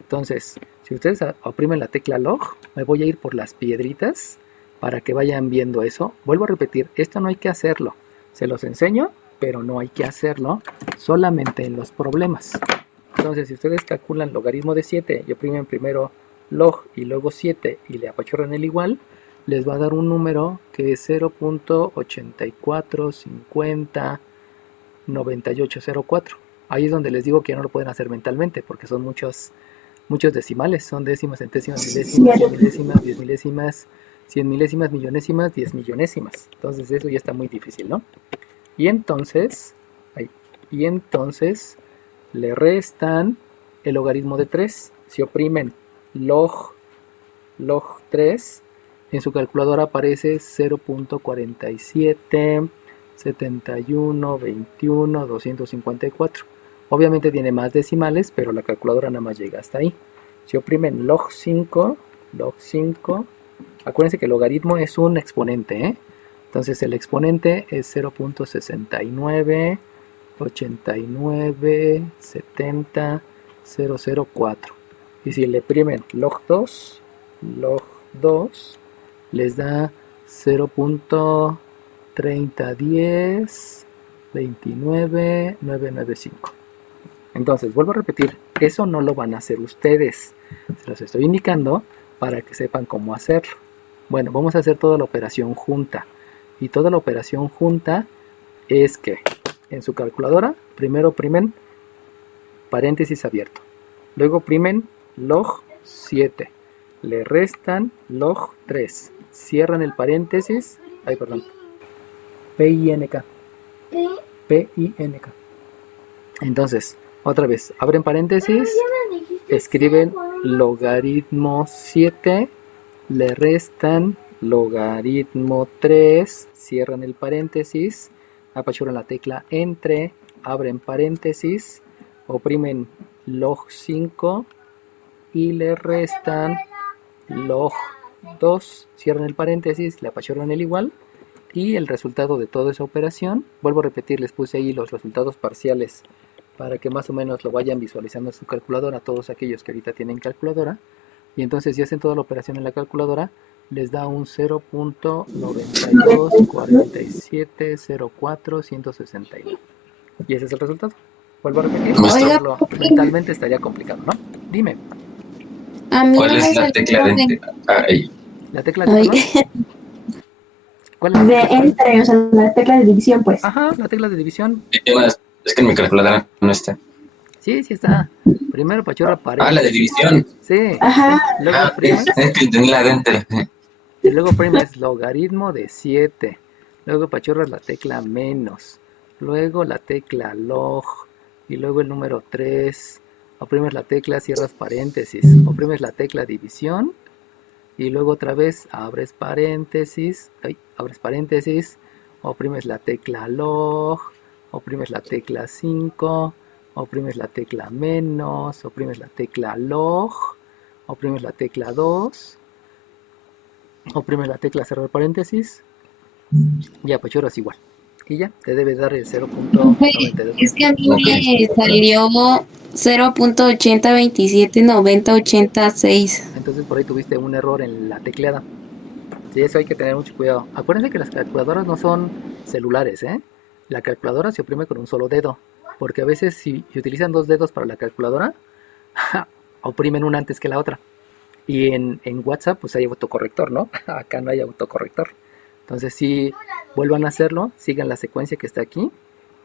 Entonces, si ustedes oprimen la tecla log, me voy a ir por las piedritas para que vayan viendo eso. Vuelvo a repetir, esto no hay que hacerlo. Se los enseño, pero no hay que hacerlo solamente en los problemas. Entonces, si ustedes calculan logaritmo de 7 y oprimen primero log y luego 7 y le apachurran el igual, les va a dar un número que es 0.84509804. Ahí es donde les digo que no lo pueden hacer mentalmente porque son muchos decimales, son décimas, centésimas, milésimas, 100 milésimas, 10 milésimas, 100 milésimas, millonésimas, 10 millonésimas. Entonces eso ya está muy difícil, ¿no? Y entonces le restan el logaritmo de 3. Si oprimen log 3, en su calculadora aparece 0.477121 Obviamente tiene más decimales, pero la calculadora nada más llega hasta ahí. Si oprimen log 5, acuérdense que el logaritmo es un exponente, ¿eh? Entonces el exponente es 0.69897004. Y si le oprimen log 2, les da 0.30102995. Entonces, vuelvo a repetir, eso no lo van a hacer ustedes. Se los estoy indicando para que sepan cómo hacerlo. Bueno, vamos a hacer toda la operación junta. Y toda la operación junta es que en su calculadora primero primen paréntesis abierto. Luego primen log 7. Le restan log 3. Cierran el paréntesis. Ay, perdón. P-I-N-K. P-I-N-K. Entonces, otra vez, abren paréntesis, escriben logaritmo 7, le restan logaritmo 3, cierran el paréntesis, apachurran la tecla entre, abren paréntesis, oprimen log 5 y le restan log 2, cierran el paréntesis, le apachurran el igual y el resultado de toda esa operación, vuelvo a repetir, les puse ahí los resultados parciales para que más o menos lo vayan visualizando en su calculadora, todos aquellos que ahorita tienen calculadora, y entonces si hacen toda la operación en la calculadora, les da un 0.924704.169. Y ese es el resultado. Vuelvo a repetir, hacerlo mentalmente estaría complicado, ¿no? Dime. ¿Cuál es la tecla de entre? Ahí. ¿La tecla de qué? ¿Cuál es? De entre, o sea, la tecla de división, pues. Ajá, la tecla de división. Es que en mi calculadora no está. Sí, sí está. Primero pachurra paréntesis. Ah, la de división. Sí. Ajá. Luego primes. Es que entendí la de entre. Y luego primes logaritmo de 7. Luego pachurras la tecla menos. Luego la tecla log. Y luego el número 3. Oprimes la tecla, cierras paréntesis. Oprimes la tecla división. Y luego otra vez abres paréntesis. Abres paréntesis. Oprimes la tecla log. Oprimes la tecla 5. Oprimes la tecla menos. Oprimes la tecla log. Oprimes la tecla 2. Oprimes la tecla cerrar paréntesis. Y apachurras igual. Y ya, te debe dar el 0.92. Es que a mí me salió 0.80279086. Entonces por ahí tuviste un error en la tecleada. Sí, eso hay que tener mucho cuidado. Acuérdense que las calculadoras no son celulares, ¿eh? La calculadora se oprime con un solo dedo. Porque a veces si utilizan dos dedos para la calculadora, oprimen una antes que la otra. Y en WhatsApp pues hay autocorrector, ¿no? Acá no hay autocorrector. Entonces si vuelvan a hacerlo, sigan la secuencia que está aquí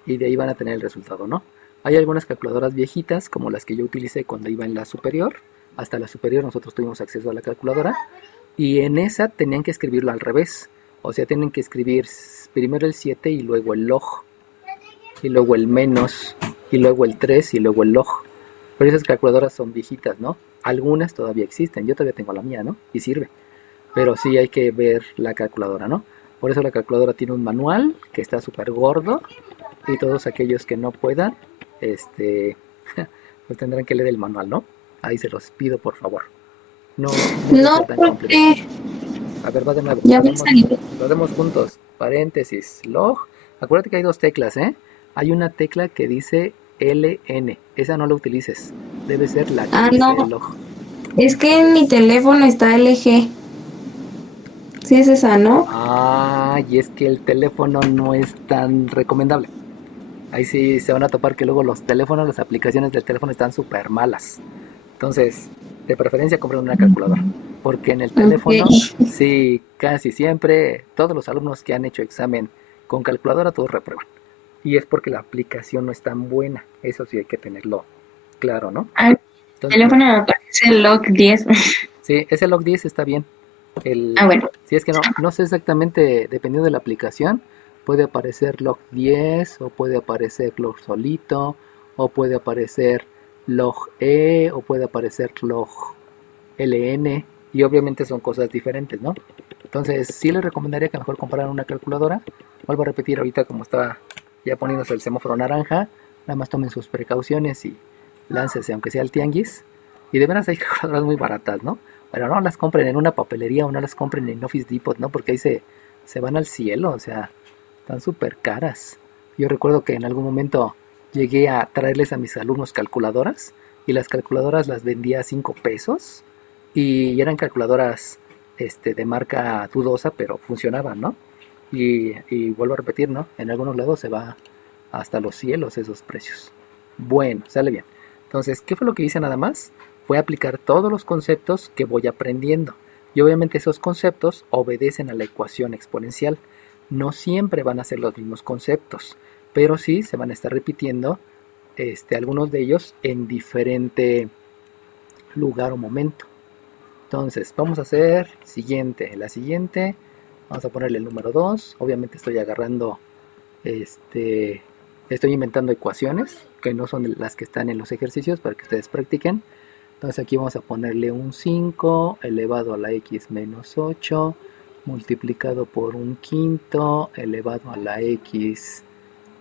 y de ahí van a tener el resultado, ¿no? Hay algunas calculadoras viejitas como las que yo utilicé cuando iba en la superior. Hasta la superior nosotros tuvimos acceso a la calculadora. Y en esa tenían que escribirlo al revés. O sea, tienen que escribir primero el 7 y luego el log. Y luego el menos. Y luego el 3 y luego el log. Pero esas calculadoras son viejitas, ¿no? Algunas todavía existen. Yo todavía tengo la mía, ¿no? Y sirve. Pero sí hay que ver la calculadora, ¿no? Por eso la calculadora tiene un manual que está súper gordo. Y todos aquellos que no puedan, pues tendrán que leer el manual, ¿no? Ahí se los pido, por favor. No tan complicado. A ver, va de nuevo. Lo hacemos juntos. Paréntesis, log. Acuérdate que hay dos teclas, ¿eh? Hay una tecla que dice LN. Esa no la utilices. Debe ser la que dice log. Es que en mi teléfono está LG. Sí es esa, ¿no? Y es que el teléfono no es tan recomendable. Ahí sí se van a topar que luego los teléfonos, las aplicaciones del teléfono están súper malas. Entonces, de preferencia compren una calculadora. Porque en el teléfono, sí, casi siempre, todos los alumnos que han hecho examen con calculadora, todos reprueban. Y es porque la aplicación no es tan buena. Eso sí hay que tenerlo claro, ¿no? El teléfono me aparece el log 10. Sí, ese log 10 está bien. Bueno. Si es que no sé exactamente, dependiendo de la aplicación, puede aparecer log 10 o puede aparecer log solito o puede aparecer log E o puede aparecer log LN y obviamente son cosas diferentes, ¿no? Entonces sí les recomendaría que mejor compraran una calculadora. Vuelvo a repetir ahorita como está ya poniéndose el semáforo naranja, nada más tomen sus precauciones y láncese aunque sea al tianguis. Y de veras hay calculadoras muy baratas, ¿no? Pero no las compren en una papelería o no las compren en Office Depot, ¿no? Porque ahí se van al cielo, o sea, están súper caras. Yo recuerdo que en algún momento llegué a traerles a mis alumnos calculadoras y las calculadoras las vendía a 5 pesos y eran calculadoras de marca dudosa, pero funcionaban, ¿no? Y vuelvo a repetir, ¿no? En algunos lados se va hasta los cielos esos precios. Bueno, sale bien. Entonces, ¿qué fue lo que hice nada más? Fue aplicar todos los conceptos que voy aprendiendo. Y obviamente esos conceptos obedecen a la ecuación exponencial. No siempre van a ser los mismos conceptos, pero sí se van a estar repitiendo algunos de ellos en diferente lugar o momento. Entonces vamos a hacer la siguiente, vamos a ponerle el número 2. Obviamente estoy agarrando, estoy inventando ecuaciones que no son las que están en los ejercicios para que ustedes practiquen. Entonces aquí vamos a ponerle un 5 elevado a la x menos 8 multiplicado por un quinto elevado a la x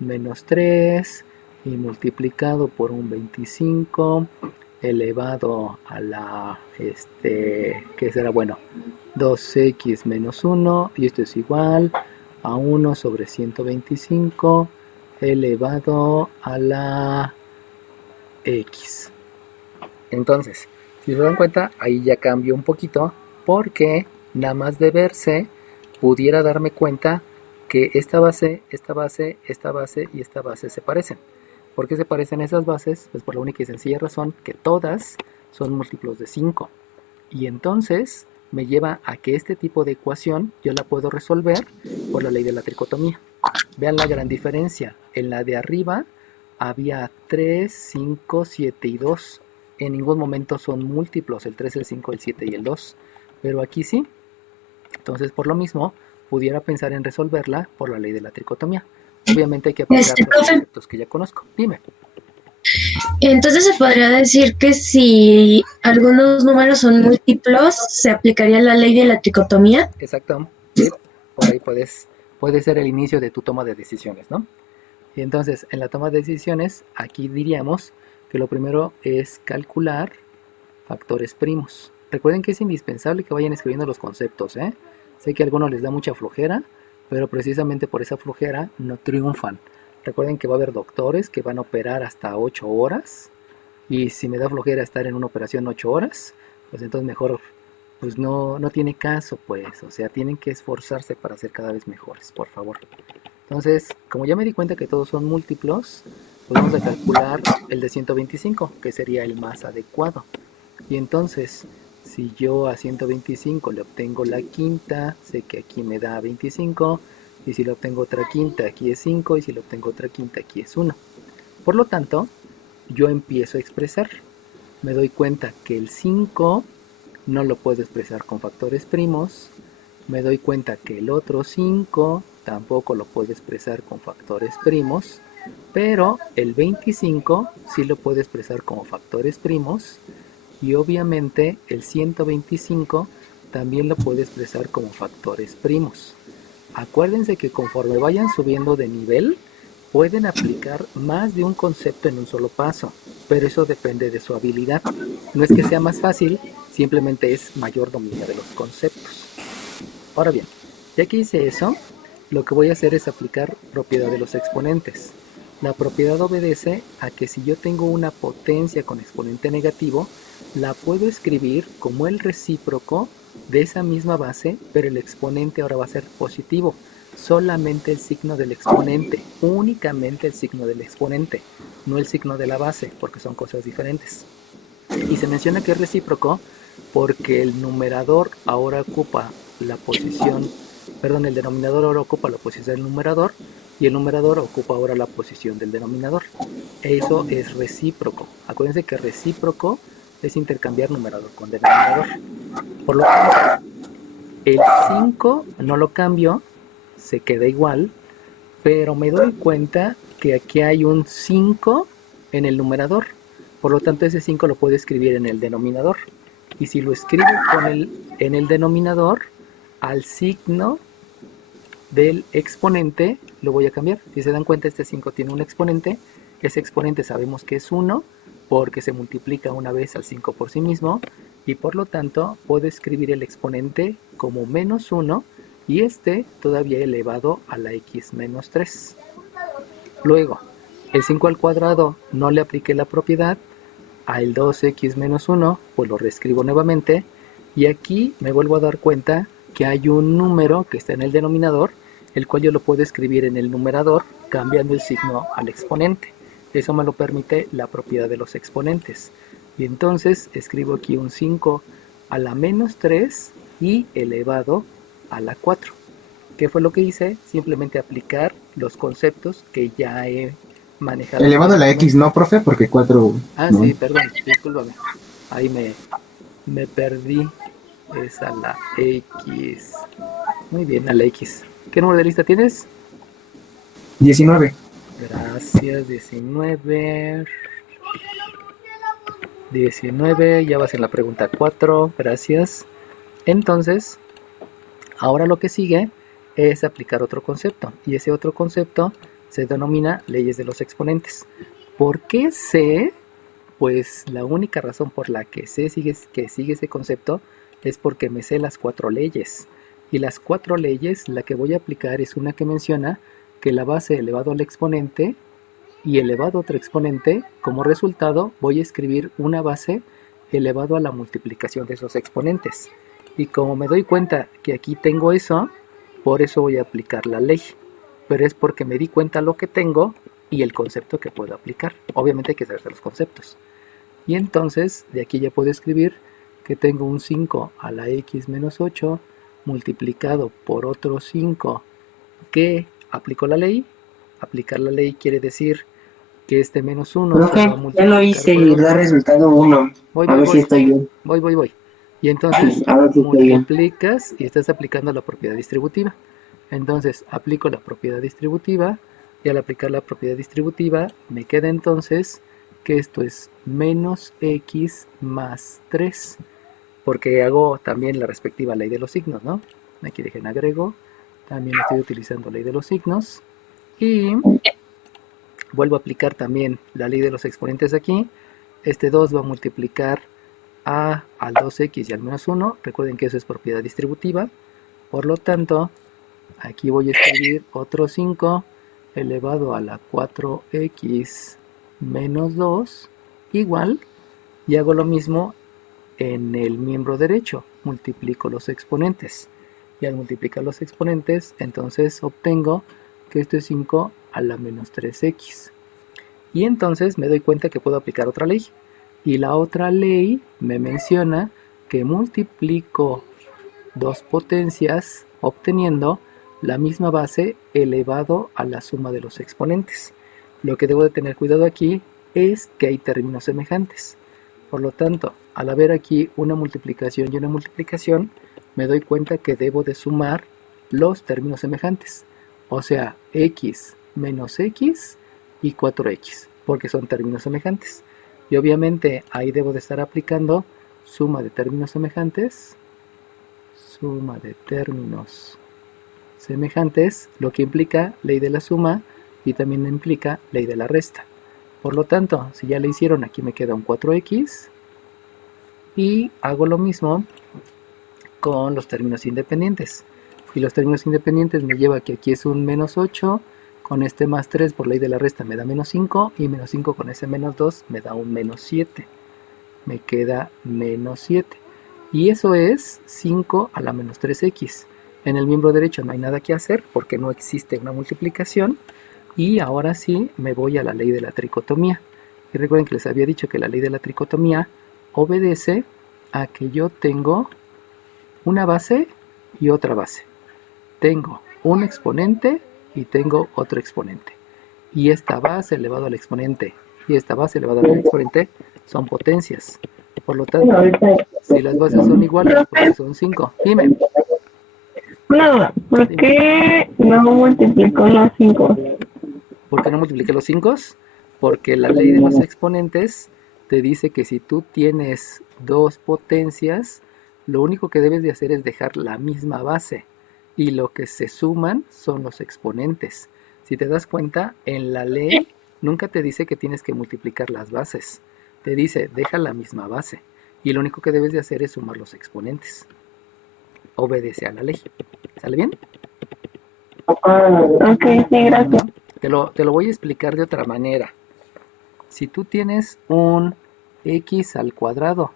menos 3 y multiplicado por un 25 elevado a la, ¿qué será? Bueno, 2x menos 1, y esto es igual a 1 sobre 125 elevado a la x. Entonces, si se dan cuenta, ahí ya cambió un poquito, porque nada más de verse, pudiera darme cuenta que esta base, esta base, esta base y esta base se parecen. ¿Por qué se parecen esas bases? Pues por la única y sencilla razón que todas son múltiplos de 5. Y entonces me lleva a que este tipo de ecuación yo la puedo resolver por la ley de la tricotomía. Vean la gran diferencia. En la de arriba había 3, 5, 7 y 2. En ningún momento son múltiplos, el 3, el 5, el 7 y el 2. Pero aquí sí. Entonces, por lo mismo, pudiera pensar en resolverla por la ley de la tricotomía. Obviamente hay que aplicar los conceptos que ya conozco. Dime. Entonces se podría decir que si algunos números son múltiplos, se aplicaría la ley de la tricotomía. Exacto. Sí, por ahí puede ser el inicio de tu toma de decisiones, ¿no? Y entonces, en la toma de decisiones, aquí diríamos que lo primero es calcular factores primos. Recuerden que es indispensable que vayan escribiendo los conceptos, ¿eh? Sé que a algunos les da mucha flojera, pero precisamente por esa flojera no triunfan. Recuerden que va a haber doctores que van a operar hasta 8 horas, y si me da flojera estar en una operación 8 horas, pues entonces mejor, pues no tiene caso, pues. O sea, tienen que esforzarse para ser cada vez mejores, por favor. Entonces, como ya me di cuenta que todos son múltiplos, pues vamos a calcular el de 125, que sería el más adecuado. Y entonces, si yo a 125 le obtengo la quinta, sé que aquí me da 25, y si le obtengo otra quinta, aquí es 5, y si le obtengo otra quinta, aquí es 1. Por lo tanto, yo empiezo a expresar. Me doy cuenta que el 5 no lo puedo expresar con factores primos. Me doy cuenta que el otro 5 tampoco lo puedo expresar con factores primos. Pero el 25 sí lo puedo expresar como factores primos. Y obviamente el 125 también lo puedo expresar como factores primos. Acuérdense que conforme vayan subiendo de nivel, pueden aplicar más de un concepto en un solo paso, pero eso depende de su habilidad. No es que sea más fácil, simplemente es mayor dominio de los conceptos. Ahora bien, ya que hice eso, lo que voy a hacer es aplicar propiedad de los exponentes. La propiedad obedece a que si yo tengo una potencia con exponente negativo, la puedo escribir como el recíproco de esa misma base, pero el exponente ahora va a ser positivo. Solamente el signo del exponente, únicamente el signo del exponente, no el signo de la base, porque son cosas diferentes. Y se menciona que es recíproco porque el numerador ahora ocupa la posición, el denominador ahora ocupa la posición del numerador, y el numerador ocupa ahora la posición del denominador. Eso es recíproco. Acuérdense que recíproco es intercambiar numerador con denominador. Por lo tanto, el 5 no lo cambio, se queda igual, pero me doy cuenta que aquí hay un 5 en el numerador. Por lo tanto, ese 5 lo puedo escribir en el denominador. Y si lo escribo en el denominador, al signo del exponente lo voy a cambiar. Si se dan cuenta, este 5 tiene un exponente. Ese exponente sabemos que es 1 porque se multiplica una vez al 5 por sí mismo, y por lo tanto puedo escribir el exponente como menos 1 y todavía elevado a la x menos 3. Luego, el 5 al cuadrado no le apliqué la propiedad. Al 2x menos 1 pues lo reescribo nuevamente, y aquí me vuelvo a dar cuenta que hay un número que está en el denominador, el cual yo lo puedo escribir en el numerador cambiando el signo al exponente. Eso me lo permite la propiedad de los exponentes. Y entonces escribo aquí un 5 a la menos 3 y elevado a la 4. ¿Qué fue lo que hice? Simplemente aplicar los conceptos que ya he manejado. Elevado a la X, ¿no, profe? Porque 4... Ah, no. sí, perdón, discúlpame. Ahí me perdí. Es a la X. Muy bien, a la X. ¿Qué número de lista tienes? 19. Gracias, 19. 19, ya vas en la pregunta 4, gracias. Entonces, ahora lo que sigue es aplicar otro concepto, y ese otro concepto se denomina leyes de los exponentes. ¿Por qué sé? Pues la única razón por la que sé que sigue ese concepto es porque me sé las 4 leyes. Y las 4 leyes, la que voy a aplicar es una que menciona que la base elevado al exponente y elevado a otro exponente, como resultado voy a escribir una base elevado a la multiplicación de esos exponentes. Y como me doy cuenta que aquí tengo eso, por eso voy a aplicar la ley. Pero es porque me di cuenta lo que tengo y el concepto que puedo aplicar. Obviamente hay que saber los conceptos. Y entonces de aquí ya puedo escribir que tengo un 5 a la x menos 8 multiplicado por otro 5 que aplico la ley. Aplicar la ley quiere decir que este menos 1 Profe, se va a ya multiplicar lo hice por y el da otro. resultado 1. Voy, A voy, ver si voy. estoy bien. Voy. Y entonces A ver si estoy bien. multiplicas y estás aplicando la propiedad distributiva. Entonces aplico la propiedad distributiva y al aplicar la propiedad distributiva me queda entonces que esto es menos x más 3. Porque hago también la respectiva ley de los signos, ¿no? Aquí dejen agrego. También estoy utilizando ley de los signos. Y vuelvo a aplicar también la ley de los exponentes aquí. Este 2 va a multiplicar a al 2x y al menos 1. Recuerden que eso es propiedad distributiva. Por lo tanto, aquí voy a escribir otro 5 elevado a la 4x menos 2 igual. Y hago lo mismo en el miembro derecho. Multiplico los exponentes. Y al multiplicar los exponentes, entonces obtengo que esto es 5 a la menos 3x. Y entonces me doy cuenta que puedo aplicar otra ley. Y la otra ley me menciona que multiplico dos potencias obteniendo la misma base elevado a la suma de los exponentes. Lo que debo de tener cuidado aquí es que hay términos semejantes. Por lo tanto, al haber aquí una multiplicación y una multiplicación, me doy cuenta que debo de sumar los términos semejantes. O sea, x menos x y 4x, porque son términos semejantes. Y obviamente ahí debo de estar aplicando suma de términos semejantes, lo que implica ley de la suma y también implica ley de la resta. Por lo tanto, si ya le hicieron, aquí me queda un 4x y hago lo mismo con los términos independientes. Y los términos independientes me lleva que aquí es un menos 8, con este más 3 por ley de la resta me da menos 5, y menos 5 con ese menos 2 me da un menos 7. Me queda menos 7. Y eso es 5 a la menos 3x. En el miembro derecho no hay nada que hacer porque no existe una multiplicación. Y ahora sí me voy a la ley de la tricotomía. Y recuerden que les había dicho que la ley de la tricotomía obedece a que yo tengo una base y otra base. Tengo un exponente y tengo otro exponente. Y esta base elevado al exponente y esta base elevada al exponente son potencias. Por lo tanto, si las bases son iguales, pues son 5. Dime. Una duda, ¿por qué no multiplicó los 5? ¿Por qué no multipliqué los 5? Porque la ley de los exponentes te dice que si tú tienes dos potencias, lo único que debes de hacer es dejar la misma base. Y lo que se suman son los exponentes. Si te das cuenta, en la ley nunca te dice que tienes que multiplicar las bases. Te dice, deja la misma base. Y lo único que debes de hacer es sumar los exponentes. Obedece a la ley. ¿Sale bien? Ok, sí, gracias. Te lo voy a explicar de otra manera. Si tú tienes un x al cuadrado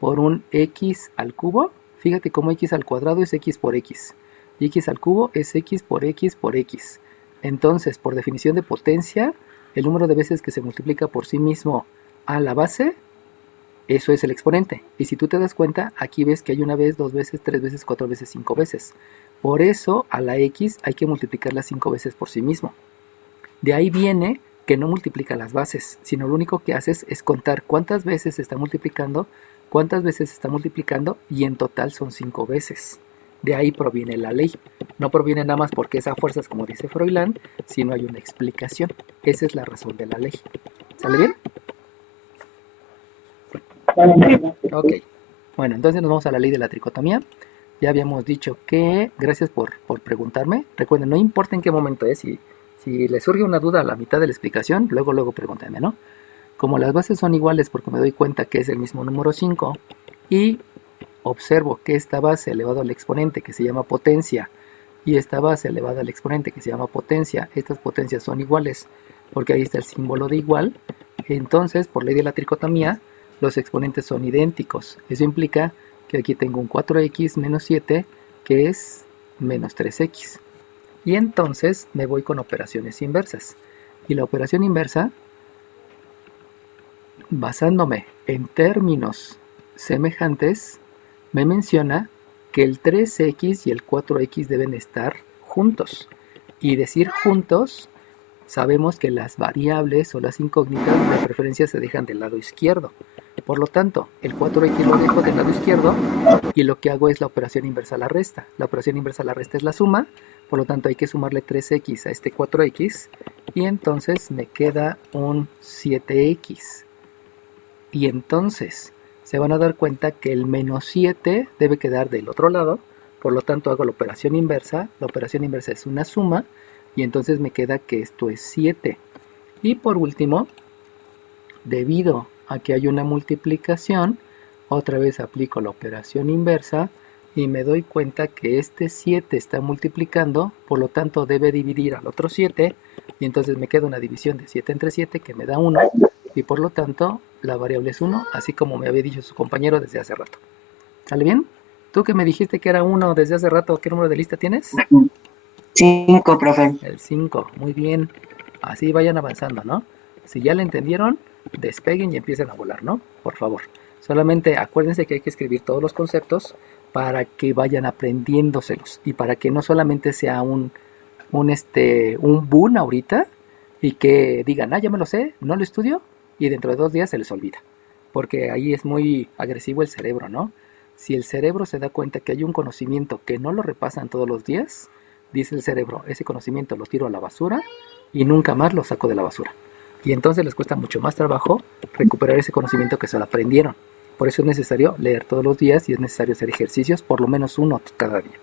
por un x al cubo, fíjate cómo x al cuadrado es x por x. Y x al cubo es x por x por x. Entonces, por definición de potencia, el número de veces que se multiplica por sí mismo a la base Eso es el exponente. Y si tú te das cuenta, aquí ves que hay una vez, 2 veces, 3 veces, 4 veces, 5 veces. Por eso a la x hay que multiplicarla 5 veces por sí mismo. De ahí viene que no multiplica las bases, sino lo único que haces es contar cuántas veces se está multiplicando, y en total son 5 veces. De ahí proviene la ley. No proviene nada más porque es a fuerzas, como dice Froilán, sino hay una explicación. Esa es la razón de la ley. ¿Sale bien? Ok. Bueno, entonces nos vamos a la ley de la tricotomía. Ya habíamos dicho que, gracias por preguntarme. Recuerden, no importa en qué momento es, si les surge una duda a la mitad de la explicación, luego pregúntenme, ¿no? Como las bases son iguales porque me doy cuenta que es el mismo número 5 y observo que esta base elevado al exponente que se llama potencia y esta base elevada al exponente que se llama potencia, estas potencias son iguales porque ahí está el símbolo de igual, entonces por ley de la tricotomía los exponentes son idénticos. Eso implica que aquí tengo un 4x menos 7 que es menos 3x. Y entonces me voy con operaciones inversas. Y la operación inversa, basándome en términos semejantes, me menciona que el 3x y el 4x deben estar juntos. Y decir juntos, sabemos que las variables o las incógnitas de preferencia se dejan del lado izquierdo. Por lo tanto, el 4x lo dejo del lado izquierdo y lo que hago es la operación inversa a la resta. La operación inversa a la resta es la suma, por lo tanto hay que sumarle 3x a este 4x y entonces me queda un 7x. Y entonces se van a dar cuenta que el menos 7 debe quedar del otro lado, por lo tanto hago la operación inversa es una suma y entonces me queda que esto es 7. Y por último, debido a que hay una multiplicación, otra vez aplico la operación inversa y me doy cuenta que este 7 está multiplicando, por lo tanto debe dividir al otro 7 y entonces me queda una división de 7 entre 7 que me da 1 y por lo tanto la variable es 1, así como me había dicho su compañero desde hace rato. ¿Sale bien? Tú que me dijiste que era 1 desde hace rato, ¿qué número de lista tienes? 5, profe. El 5, muy bien. Así vayan avanzando, ¿no? Si ya le entendieron, despeguen y empiecen a volar, ¿no? Por favor. Solamente acuérdense que hay que escribir todos los conceptos para que vayan aprendiéndoselos y para que no solamente sea un boom ahorita y que digan, ya me lo sé, no lo estudio y dentro de 2 días se les olvida. Porque ahí es muy agresivo el cerebro, ¿no? Si el cerebro se da cuenta que hay un conocimiento que no lo repasan todos los días, dice el cerebro, ese conocimiento lo tiro a la basura y nunca más lo saco de la basura. Y entonces les cuesta mucho más trabajo recuperar ese conocimiento que se lo aprendieron. Por eso es necesario leer todos los días y es necesario hacer ejercicios, por lo menos uno cada día.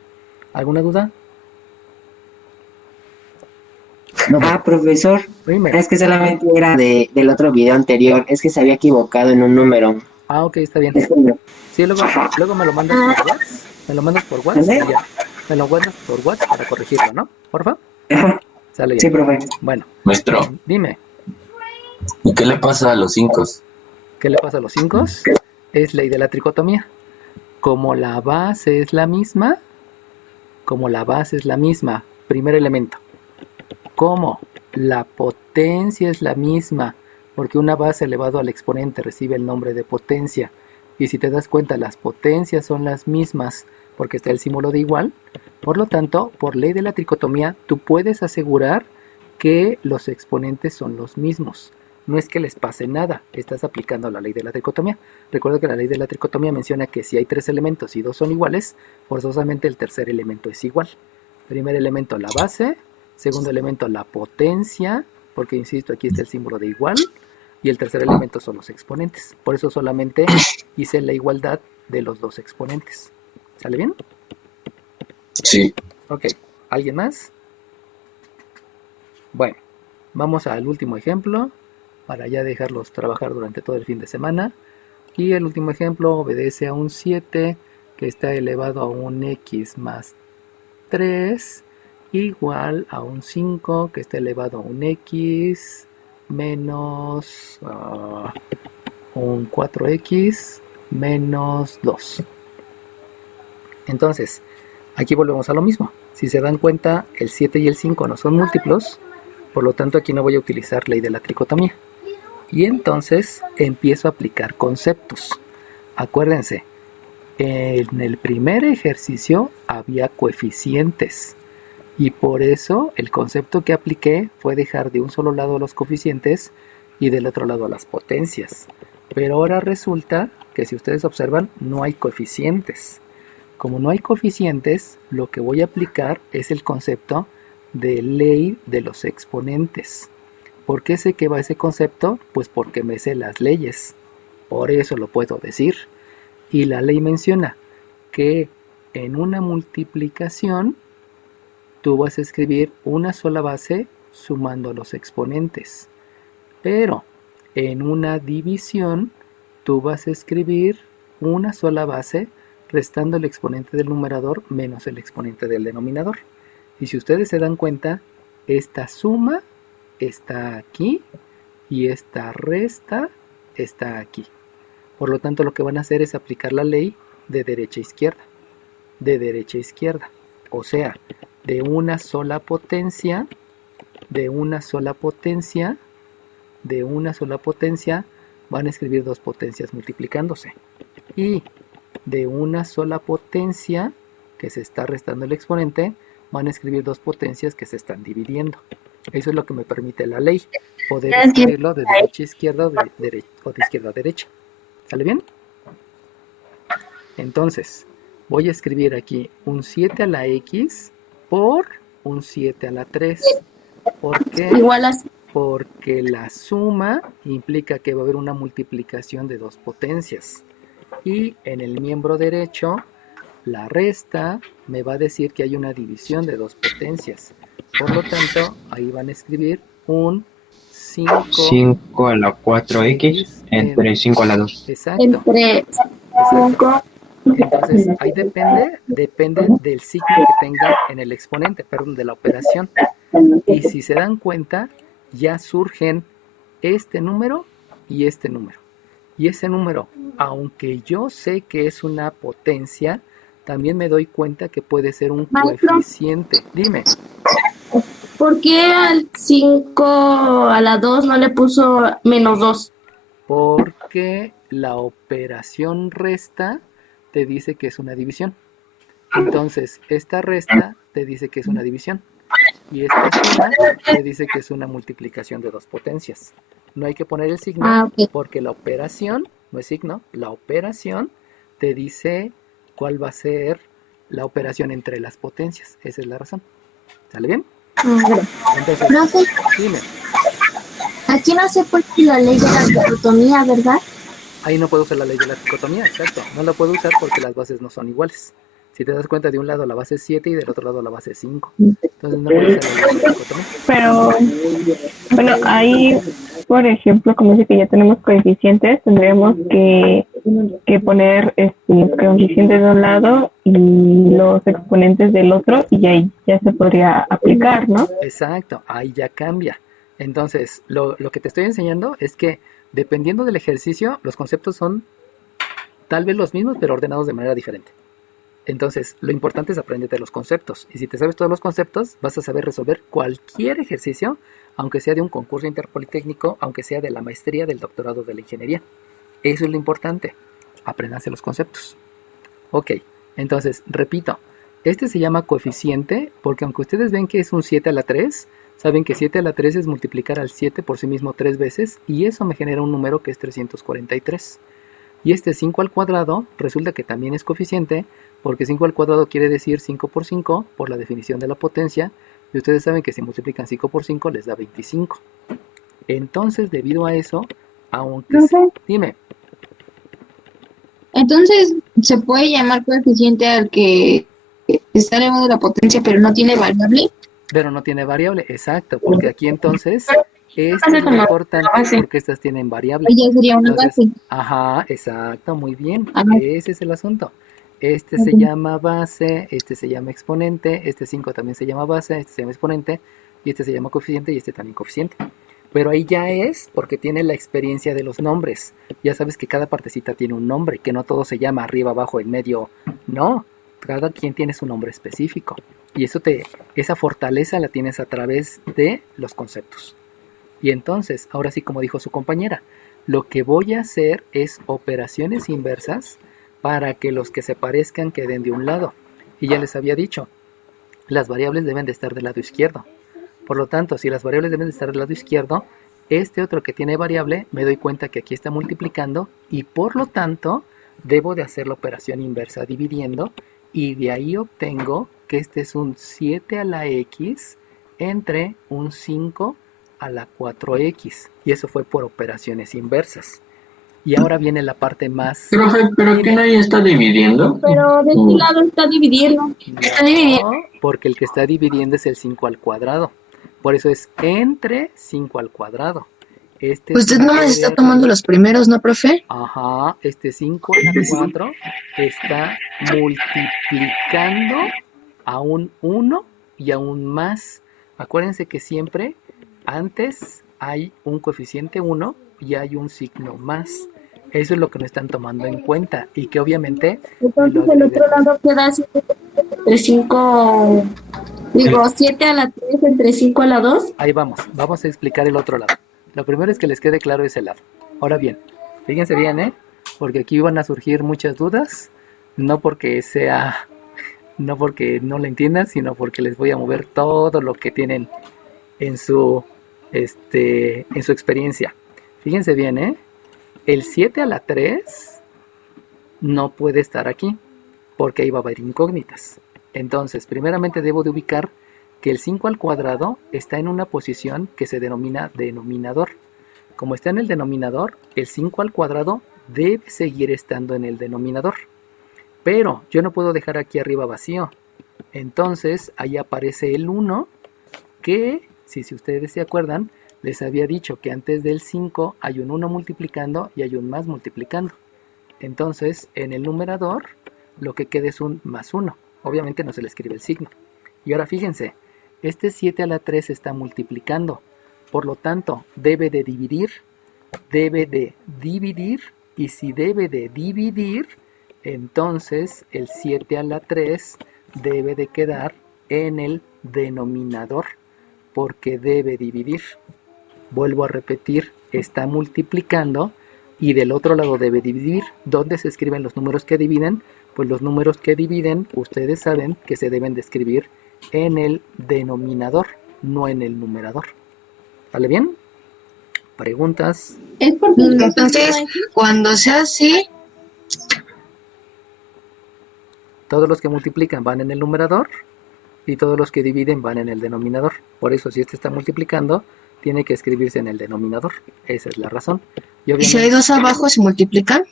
¿Alguna duda? Profesor, Dime. es que solamente era del otro video anterior, es que se había equivocado en un número. Ok, está bien. Es que- Sí, luego me lo mandas por WhatsApp. Me lo mandas por WhatsApp y ya. Me lo mandas por WhatsApp para corregirlo, ¿no? Porfa. Ajá. Sale bien. Sí, profe. Bueno, Maestro, dime, ¿y qué le pasa a los 5? ¿qué le pasa a los 5? Es ley de la tricotomía. Como la base es la misma, primer elemento. Como la potencia es la misma, porque una base elevado al exponente recibe el nombre de potencia. Y si te das cuenta, las potencias son las mismas, porque está el símbolo de igual. Por lo tanto, por ley de la tricotomía, tú puedes asegurar que los exponentes son los mismos. No es que les pase nada, estás aplicando la ley de la tricotomía. Recuerda que la ley de la tricotomía menciona que si hay 3 elementos y 2 son iguales, forzosamente el tercer elemento es igual. Primer elemento la base, segundo elemento la potencia, porque insisto, aquí está el símbolo de igual, y el tercer elemento son los exponentes. Por eso solamente hice la igualdad de los 2 exponentes. ¿Sale bien? Sí. Ok, ¿alguien más? Bueno, vamos al último ejemplo para ya dejarlos trabajar durante todo el fin de semana. Y el último ejemplo obedece a un 7 que está elevado a un x más 3 igual a un 5 que está elevado a un x menos un 4x menos 2. Entonces, aquí volvemos a lo mismo. Si se dan cuenta, el 7 y el 5 no son múltiplos, por lo tanto aquí no voy a utilizar ley de la tricotomía. Y entonces empiezo a aplicar conceptos. Acuérdense, en el primer ejercicio había coeficientes. Y por eso el concepto que apliqué fue dejar de un solo lado los coeficientes y del otro lado las potencias. Pero ahora resulta que si ustedes observan no hay coeficientes. Como no hay coeficientes, lo que voy a aplicar es el concepto de ley de los exponentes. ¿Por qué sé que va ese concepto? Pues porque me sé las leyes. Por eso lo puedo decir. Y la ley menciona que en una multiplicación tú vas a escribir una sola base sumando los exponentes. Pero en una división tú vas a escribir una sola base restando el exponente del numerador menos el exponente del denominador. Y si ustedes se dan cuenta, esta suma está aquí y esta resta está aquí. Por lo tanto, lo que van a hacer es aplicar la ley de derecha a izquierda. De derecha a izquierda. O sea, de una sola potencia, van a escribir dos potencias multiplicándose. Y de una sola potencia que se está restando el exponente, van a escribir dos potencias que se están dividiendo. Eso es lo que me permite la ley, poder escribirlo de derecha a izquierda o de izquierda a derecha. ¿Sale bien? Entonces, voy a escribir aquí un 7 a la x por un 7 a la 3. ¿Por qué? Igual así. Porque la suma implica que va a haber una multiplicación de dos potencias. Y en el miembro derecho, la resta me va a decir que hay una división de dos potencias. Por lo tanto, ahí van a escribir un 5 a la 4x entre 5 a la 2. Exacto. Entre 5. Entonces, ahí depende del signo que tenga en el exponente, perdón, de la operación. Y si se dan cuenta, ya surgen este número y este número. Y ese número, aunque yo sé que es una potencia, también me doy cuenta que puede ser un coeficiente. Dime. ¿Por qué al 5 a la 2 no le puso menos 2? Porque la operación resta te dice que es una división. Entonces, esta resta te dice que es una división. Y esta suma te dice que es una multiplicación de dos potencias. No hay que poner el signo porque la operación, no es signo, la operación te dice cuál va a ser la operación entre las potencias. Esa es la razón. ¿Sale bien? Entonces, Profe, dime. aquí no se puede la ley de la dicotomía, ¿verdad? Ahí no puedo usar la ley de la dicotomía, exacto. No la puedo usar porque las bases no son iguales. Si te das cuenta, de un lado la base es 7 y del otro lado la base es 5. Entonces no puedo usar la ley de la dicotomía. Pero, bueno, ahí, por ejemplo, como dice que ya tenemos coeficientes, tendríamos que poner los coeficientes de un lado y los exponentes del otro, y ahí ya se podría aplicar, ¿no? Exacto, ahí ya cambia. Entonces, lo que te estoy enseñando es que dependiendo del ejercicio, los conceptos son tal vez los mismos, pero ordenados de manera diferente. Entonces, lo importante es aprenderte los conceptos. Y si te sabes todos los conceptos, vas a saber resolver cualquier ejercicio, aunque sea de un concurso interpolitécnico, aunque sea de la maestría, del doctorado, de la ingeniería. Eso es lo importante. Aprendanse los conceptos. Ok, entonces, repito. Este se llama coeficiente porque aunque ustedes ven que es un 7 a la 3, saben que 7 a la 3 es multiplicar al 7 por sí mismo 3 veces y eso me genera un número que es 343. Y este 5 al cuadrado resulta que también es coeficiente porque 5 al cuadrado quiere decir 5 por 5 por la definición de la potencia y ustedes saben que si multiplican 5 por 5 les da 25. Entonces, debido a eso, aunque... Dime. Entonces, ¿se puede llamar coeficiente al que está elevado de la potencia pero no tiene variable? Pero no tiene variable, exacto, porque aquí entonces esto es lo importante porque estas tienen variable. Ella sería una base. Ajá, exacto, muy bien. Ajá. Ese es el asunto. Este se llama base, este se llama exponente, este 5 también se llama base, este se llama exponente, y este se llama coeficiente y este también coeficiente. Pero ahí ya es porque tiene la experiencia de los nombres. Ya sabes que cada partecita tiene un nombre, que no todo se llama arriba, abajo, en medio. No, cada quien tiene su nombre específico. Y esa fortaleza la tienes a través de los conceptos. Y entonces, ahora sí, como dijo su compañera, lo que voy a hacer es operaciones inversas para que los que se parezcan queden de un lado. Y ya les había dicho, las variables deben de estar del lado izquierdo. Por lo tanto, si las variables deben de estar del lado izquierdo, este otro que tiene variable, me doy cuenta que aquí está multiplicando y por lo tanto debo de hacer la operación inversa dividiendo y de ahí obtengo que este es un 7 a la x entre un 5 a la 4x. Y eso fue por operaciones inversas. Y ahora viene la parte más... Profe, ¿pero qué nadie está dividiendo? Pero de este lado está dividiendo. No, porque el que está dividiendo es el 5 al cuadrado. Por eso es entre 5 al cuadrado. Este Usted 5 nomás está de tomando arriba- los primeros, ¿no, profe? Ajá, este 5 a la 4 está multiplicando a un 1 y a un más. Acuérdense que siempre antes hay un coeficiente 1 y hay un signo más. Eso es lo que no están tomando en cuenta y que obviamente... Entonces el otro lado queda 7 entre 5, digo 7 a la 3 entre 5 a la 2. Ahí vamos a explicar el otro lado. Lo primero es que les quede claro ese lado. Ahora bien, fíjense bien, porque aquí van a surgir muchas dudas, no porque no lo entiendan, sino porque les voy a mover todo lo que tienen en su experiencia. Fíjense bien, el 7 a la 3 no puede estar aquí, porque ahí va a haber incógnitas. Entonces, primeramente debo de ubicar que el 5 al cuadrado está en una posición que se denomina denominador. Como está en el denominador, el 5 al cuadrado debe seguir estando en el denominador. Pero yo no puedo dejar aquí arriba vacío. Entonces, ahí aparece el 1, que, si ustedes se acuerdan, les había dicho que antes del 5 hay un 1 multiplicando y hay un más multiplicando. Entonces, en el numerador, lo que queda es un más 1. Obviamente no se le escribe el signo. Y ahora fíjense, este 7 a la 3 está multiplicando. Por lo tanto, debe de dividir. Y si debe de dividir, entonces el 7 a la 3 debe de quedar en el denominador, porque debe dividir. Vuelvo a repetir, está multiplicando y del otro lado debe dividir. ¿Dónde se escriben los números que dividen? Pues los números que dividen, ustedes saben que se deben de escribir en el denominador, no en el numerador. ¿Vale bien? ¿Preguntas? Es porque Entonces, cuando sea así, Todos los que multiplican van en el numerador y todos los que dividen van en el denominador. Por eso, si este está multiplicando, tiene que escribirse en el denominador. Esa es la razón. y si hay dos abajo, ¿se multiplican?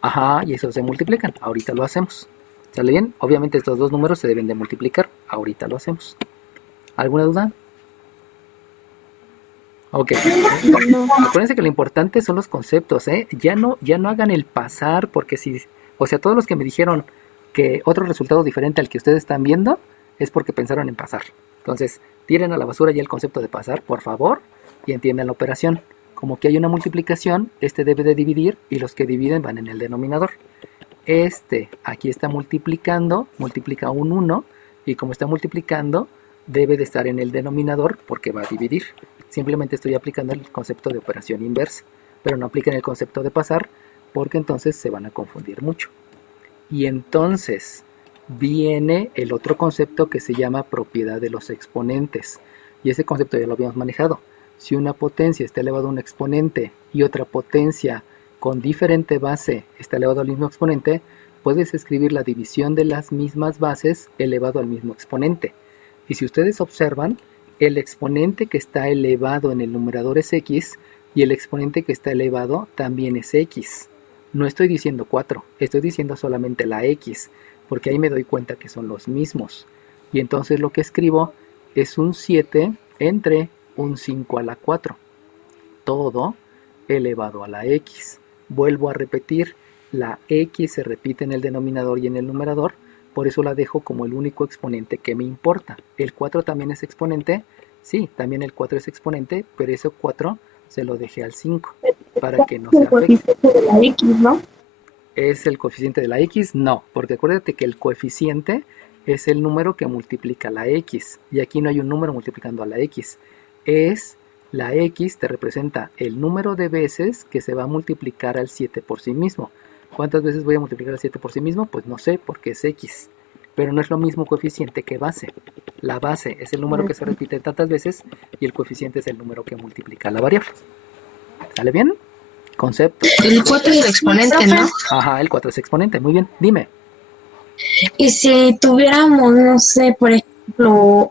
Ajá, y esos se multiplican. Ahorita lo hacemos. ¿Sale bien? Obviamente estos dos números se deben de multiplicar. Ahorita lo hacemos. ¿Alguna duda? Ok. Acuérdense que lo importante son los conceptos, ¿eh? Ya no hagan el pasar, porque si... O sea, todos los que me dijeron que otro resultado diferente al que ustedes están viendo es porque pensaron en pasar. Entonces, tiren a la basura ya el concepto de pasar, por favor, y entiendan la operación. Como que hay una multiplicación, este debe de dividir y los que dividen van en el denominador. Este aquí está multiplicando, multiplica un 1 y como está multiplicando debe de estar en el denominador porque va a dividir. Simplemente estoy aplicando el concepto de operación inversa, pero no apliquen el concepto de pasar porque entonces se van a confundir mucho. Y entonces viene el otro concepto que se llama propiedad de los exponentes. Y ese concepto ya lo habíamos manejado. Si una potencia está elevada a un exponente y otra potencia con diferente base está elevado al mismo exponente, puedes escribir la división de las mismas bases elevado al mismo exponente. Y si ustedes observan, el exponente que está elevado en el numerador es x y el exponente que está elevado también es x. No estoy diciendo 4, estoy diciendo solamente la x, porque ahí me doy cuenta que son los mismos. Y entonces lo que escribo es un 7 entre un 5 a la 4. Todo elevado a la x. Vuelvo a repetir, la x se repite en el denominador y en el numerador, por eso la dejo como el único exponente que me importa. ¿El 4 también es exponente? Sí, también el 4 es exponente, pero ese 4 se lo dejé al 5, para que no se afecte. de la X, ¿no? ¿Es el coeficiente de la x? No, porque acuérdate que el coeficiente es el número que multiplica la x, y aquí no hay un número multiplicando a la x, es La X te representa el número de veces que se va a multiplicar al 7 por sí mismo. ¿Cuántas veces voy a multiplicar al 7 por sí mismo? Pues no sé, porque es X. Pero no es lo mismo coeficiente que base. La base es el número que se repite tantas veces y el coeficiente es el número que multiplica la variable. ¿Sale bien? Concepto. El 4 es el exponente, ¿no? Ajá, el 4 es exponente. Muy bien, dime. Y si tuviéramos, no sé, por ejemplo,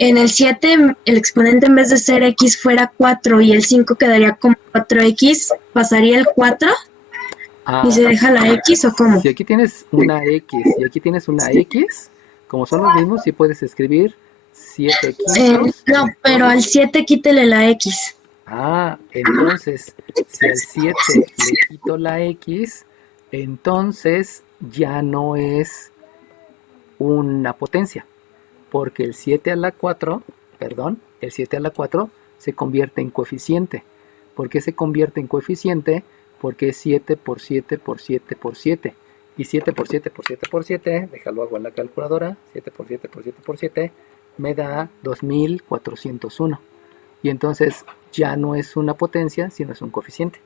en el 7 el exponente en vez de ser x fuera 4 y el 5 quedaría como 4x, ¿pasaría el 4? ¿Y se deja la x o cómo? Si aquí tienes una x y aquí tienes una x, como son los mismos, sí puedes escribir 7 quintos. No, pero al 7 quítele la x. Ah, entonces, si al 7 le quito la x, entonces ya no es una potencia, porque el 7 a la 4, el 7 a la 4 se convierte en coeficiente. ¿Por qué se convierte en coeficiente? Porque es 7 por 7 por 7 por 7. Y 7 por 7 por 7 por 7, déjalo hago en la calculadora, 7 por 7 por 7 por 7, me da 2401. Y entonces ya no es una potencia, sino es un coeficiente.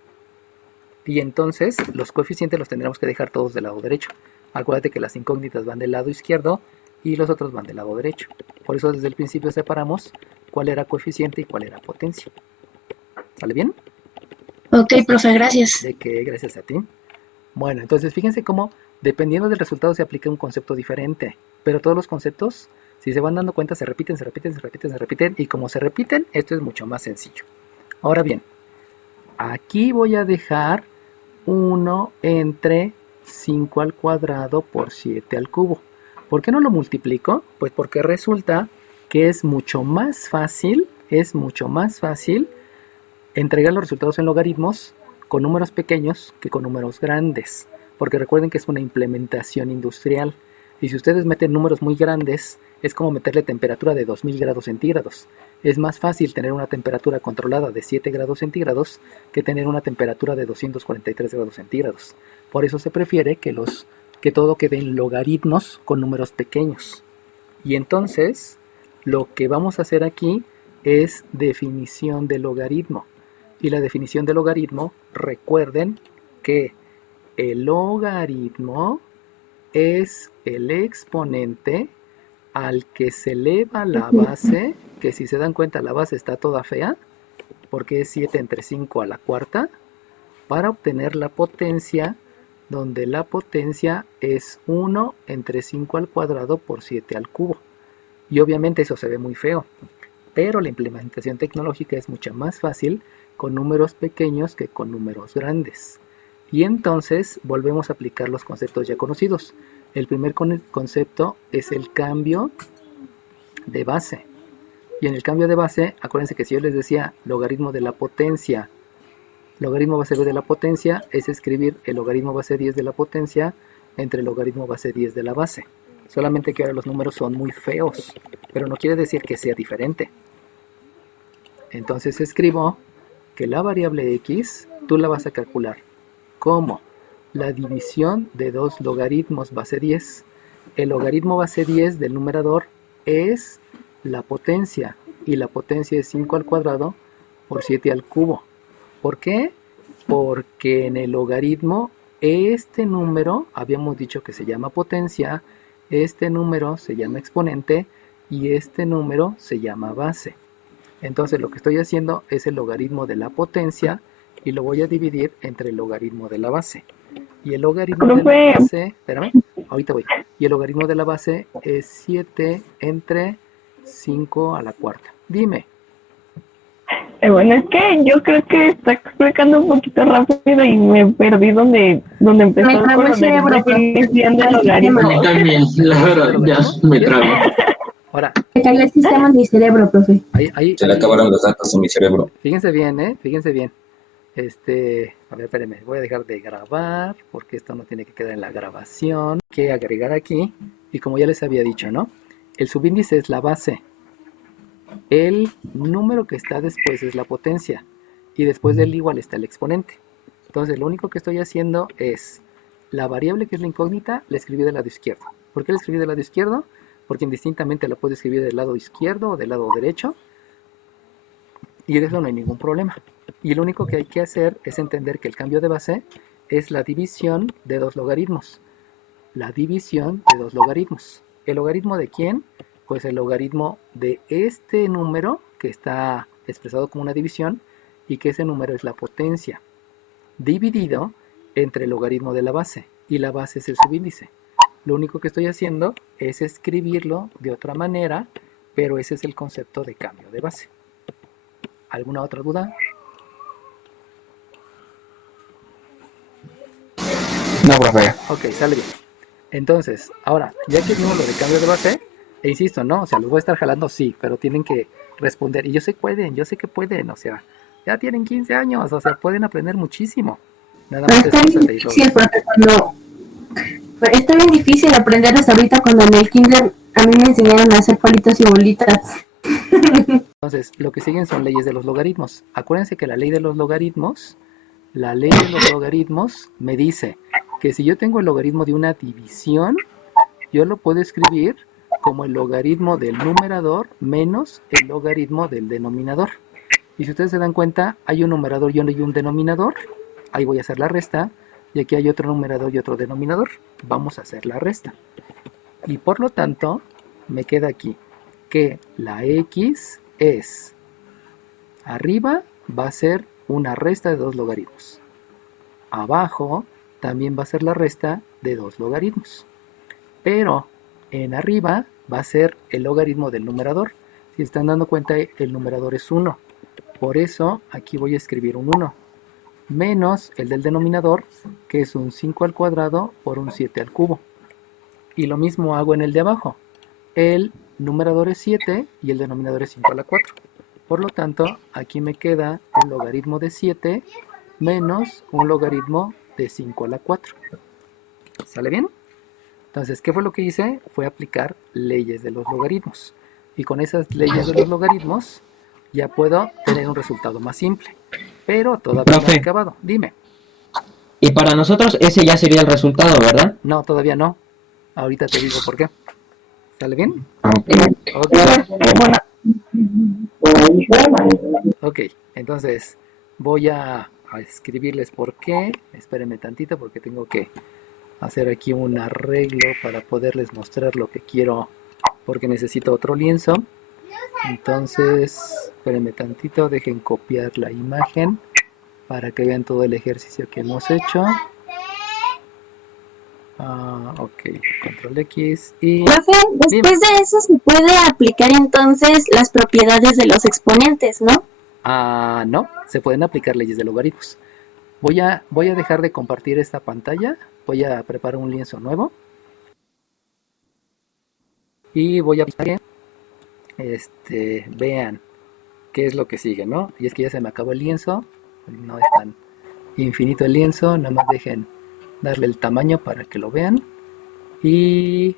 Y entonces los coeficientes los tendremos que dejar todos del lado derecho. Acuérdate que las incógnitas van del lado izquierdo y los otros van del lado derecho. Por eso desde el principio separamos cuál era coeficiente y cuál era potencia. ¿Sale bien? Ok, profe, gracias. ¿De qué? Gracias a ti. Bueno, entonces fíjense cómo dependiendo del resultado se aplica un concepto diferente. Pero todos los conceptos, si se van dando cuenta, se repiten, se repiten, se repiten, se repiten. Y como se repiten, esto es mucho más sencillo. Ahora bien, aquí voy a dejar 1 entre 5 al cuadrado por 7 al cubo. ¿Por qué no lo multiplico? Pues porque resulta que es mucho más fácil entregar los resultados en logaritmos con números pequeños que con números grandes. Porque recuerden que es una implementación industrial. Y si ustedes meten números muy grandes, es como meterle temperatura de 2000 grados centígrados. Es más fácil tener una temperatura controlada de 7 grados centígrados que tener una temperatura de 243 grados centígrados. Por eso se prefiere que todo quede en logaritmos con números pequeños. Y entonces, lo que vamos a hacer aquí es definición de logaritmo. Y la definición de logaritmo, recuerden que el logaritmo es el exponente al que se eleva la base, que si se dan cuenta la base está toda fea, porque es 7 entre 5 a la cuarta, para obtener la potencia, donde la potencia es 1 entre 5 al cuadrado por 7 al cubo. Y obviamente eso se ve muy feo, pero la implementación tecnológica es mucho más fácil con números pequeños que con números grandes. Y entonces volvemos a aplicar los conceptos ya conocidos. El primer concepto es el cambio de base. Y en el cambio de base, acuérdense que si yo les decía logaritmo de la potencia, logaritmo base b de la potencia, es escribir el logaritmo base 10 de la potencia entre el logaritmo base 10 de la base. Solamente que ahora los números son muy feos, pero no quiere decir que sea diferente. Entonces escribo que la variable x, tú la vas a calcular como la división de dos logaritmos base 10. El logaritmo base 10 del numerador es la potencia, y la potencia es 5 al cuadrado por 7 al cubo. ¿Por qué? Porque en el logaritmo este número, habíamos dicho que se llama potencia, este número se llama exponente y este número se llama base. Entonces lo que estoy haciendo es el logaritmo de la potencia y lo voy a dividir entre el logaritmo de la base. Y el logaritmo de la base, espérame, ahorita voy. Y el logaritmo de la base es 7 entre 5 a la cuarta. Dime. Bueno, es que yo creo que está explicando un poquito rápido y me perdí donde empezó. Me trabó el cerebro. A mí también, la verdad, ya me trabo. Ahora, Se cayó el sistema en mi cerebro, profe. Se le acabaron los datos en mi cerebro. Fíjense bien, fíjense bien. A ver, espérenme, voy a dejar de grabar porque esto no tiene que quedar en la grabación. Hay que agregar aquí, y como ya les había dicho, ¿no? El subíndice es la base. El número que está después es la potencia. Y después del igual está el exponente. Entonces lo único que estoy haciendo es la variable que es la incógnita, la escribí del lado izquierdo. ¿Por qué la escribí del lado izquierdo? Porque indistintamente la puedo escribir del lado izquierdo o del lado derecho. Y de eso no hay ningún problema. Y lo único que hay que hacer es entender que el cambio de base es la división de dos logaritmos. La división de dos logaritmos. ¿El logaritmo de quién? Pues el logaritmo de este número que está expresado como una división y que ese número es la potencia, dividido entre el logaritmo de la base, y la base es el subíndice. Lo único que estoy haciendo es escribirlo de otra manera, pero ese es el concepto de cambio de base. ¿Alguna otra duda? No, profe. Ok, sale bien. Entonces, ahora, ya que vimos lo de cambio de base, e insisto, ¿no? O sea, los voy a estar jalando, sí, pero tienen que responder. Y yo sé que pueden, o sea, ya tienen 15 años, o sea, pueden aprender muchísimo. Nada Pero más está es cosa bien de irlo. difícil, porque pero está bien difícil aprender hasta ahorita cuando en el kinder a mí me enseñaron a hacer palitos y bolitas. Entonces, lo que siguen son leyes de los logaritmos. Acuérdense que la ley de los logaritmos me dice que si yo tengo el logaritmo de una división, yo lo puedo escribir como el logaritmo del numerador menos el logaritmo del denominador. Y si ustedes se dan cuenta, hay un numerador y un denominador. Ahí voy a hacer la resta. Y aquí hay otro numerador y otro denominador. Vamos a hacer la resta. Y por lo tanto, me queda aquí que la x es, arriba va a ser una resta de dos logaritmos. Abajo también va a ser la resta de dos logaritmos. Pero en arriba va a ser el logaritmo del numerador. Si están dando cuenta, el numerador es 1. Por eso aquí voy a escribir un 1. Menos el del denominador, que es un 5 al cuadrado por un 7 al cubo. Y lo mismo hago en el de abajo. El numerador es 7 y el denominador es 5 a la 4. Por lo tanto, aquí me queda un logaritmo de 7 menos un logaritmo de 5 a la 4. ¿Sale bien? Entonces, ¿qué fue lo que hice? Fue aplicar leyes de los logaritmos. Y con esas leyes de los logaritmos ya puedo tener un resultado más simple. Pero todavía no he acabado. Dime. Y para nosotros ese ya sería el resultado, ¿verdad? No, todavía no. Ahorita te digo por qué. ¿Sale bien? Ok, entonces voy a escribirles por qué. Espérenme tantito porque tengo que hacer aquí un arreglo para poderles mostrar lo que quiero, porque necesito otro lienzo. Entonces, espérenme tantito, dejen copiar la imagen para que vean todo el ejercicio que hemos hecho. Ok, control X y... Profe, después de eso se puede aplicar entonces las propiedades de los exponentes, ¿no? No, se pueden aplicar leyes de logaritmos. Voy a dejar de compartir esta pantalla. Voy a preparar un lienzo nuevo. Y voy a aplicar vean qué es lo que sigue, ¿no? Y es que ya se me acabó el lienzo. No es tan infinito el lienzo. Nada más dejen darle el tamaño para que lo vean. Y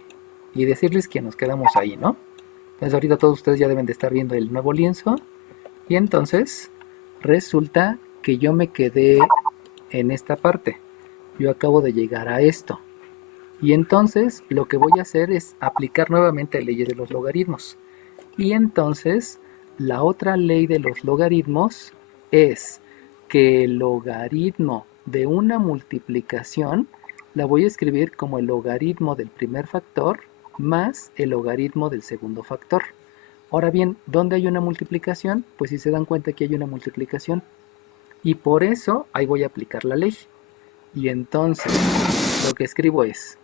decirles que nos quedamos ahí, ¿no? Entonces ahorita todos ustedes ya deben de estar viendo el nuevo lienzo. Y entonces resulta que yo me quedé en esta parte. Yo acabo de llegar a esto. Y entonces lo que voy a hacer es aplicar nuevamente leyes de los logaritmos. Y entonces la otra ley de los logaritmos es que el logaritmo de una multiplicación la voy a escribir como el logaritmo del primer factor más el logaritmo del segundo factor. Ahora bien, ¿dónde hay una multiplicación? Pues si se dan cuenta que hay una multiplicación. Y por eso ahí voy a aplicar la ley. Y entonces lo que escribo es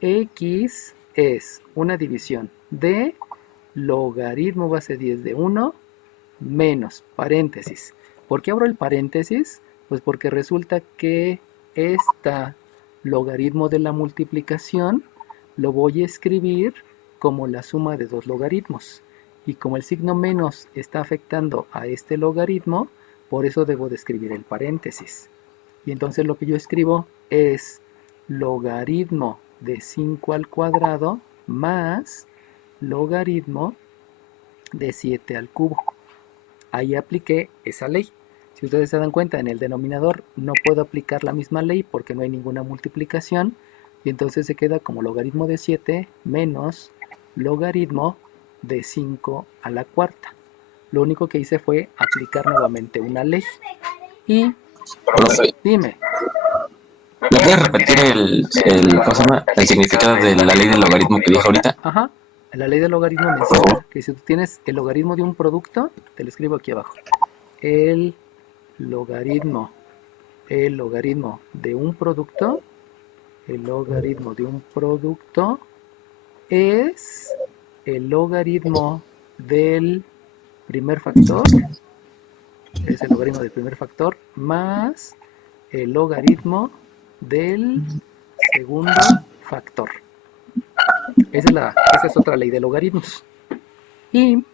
x es una división de logaritmo base 10 de 1 menos paréntesis. ¿Por qué abro el paréntesis? Pues porque resulta que esta logaritmo de la multiplicación lo voy a escribir como la suma de dos logaritmos. Y como el signo menos está afectando a este logaritmo, por eso debo de escribir el paréntesis. Y entonces lo que yo escribo es logaritmo de 5 al cuadrado más logaritmo de 7 al cubo. Ahí apliqué esa ley. Si ustedes se dan cuenta, en el denominador no puedo aplicar la misma ley porque no hay ninguna multiplicación. Y entonces se queda como logaritmo de 7 menos logaritmo de 5 a la cuarta. Lo único que hice fue aplicar nuevamente una ley. Y, Profe, dime, ¿me puedes repetir ¿cómo se llama? El significado de la ley del logaritmo que dijo ahorita? ajá, la ley del logaritmo menciona que si tú tienes el logaritmo de un producto, te lo escribo aquí abajo, el logaritmo de un producto, el logaritmo de un producto es el logaritmo del primer factor, es el logaritmo del primer factor más el logaritmo del segundo factor. Esa es otra ley de logaritmos. Y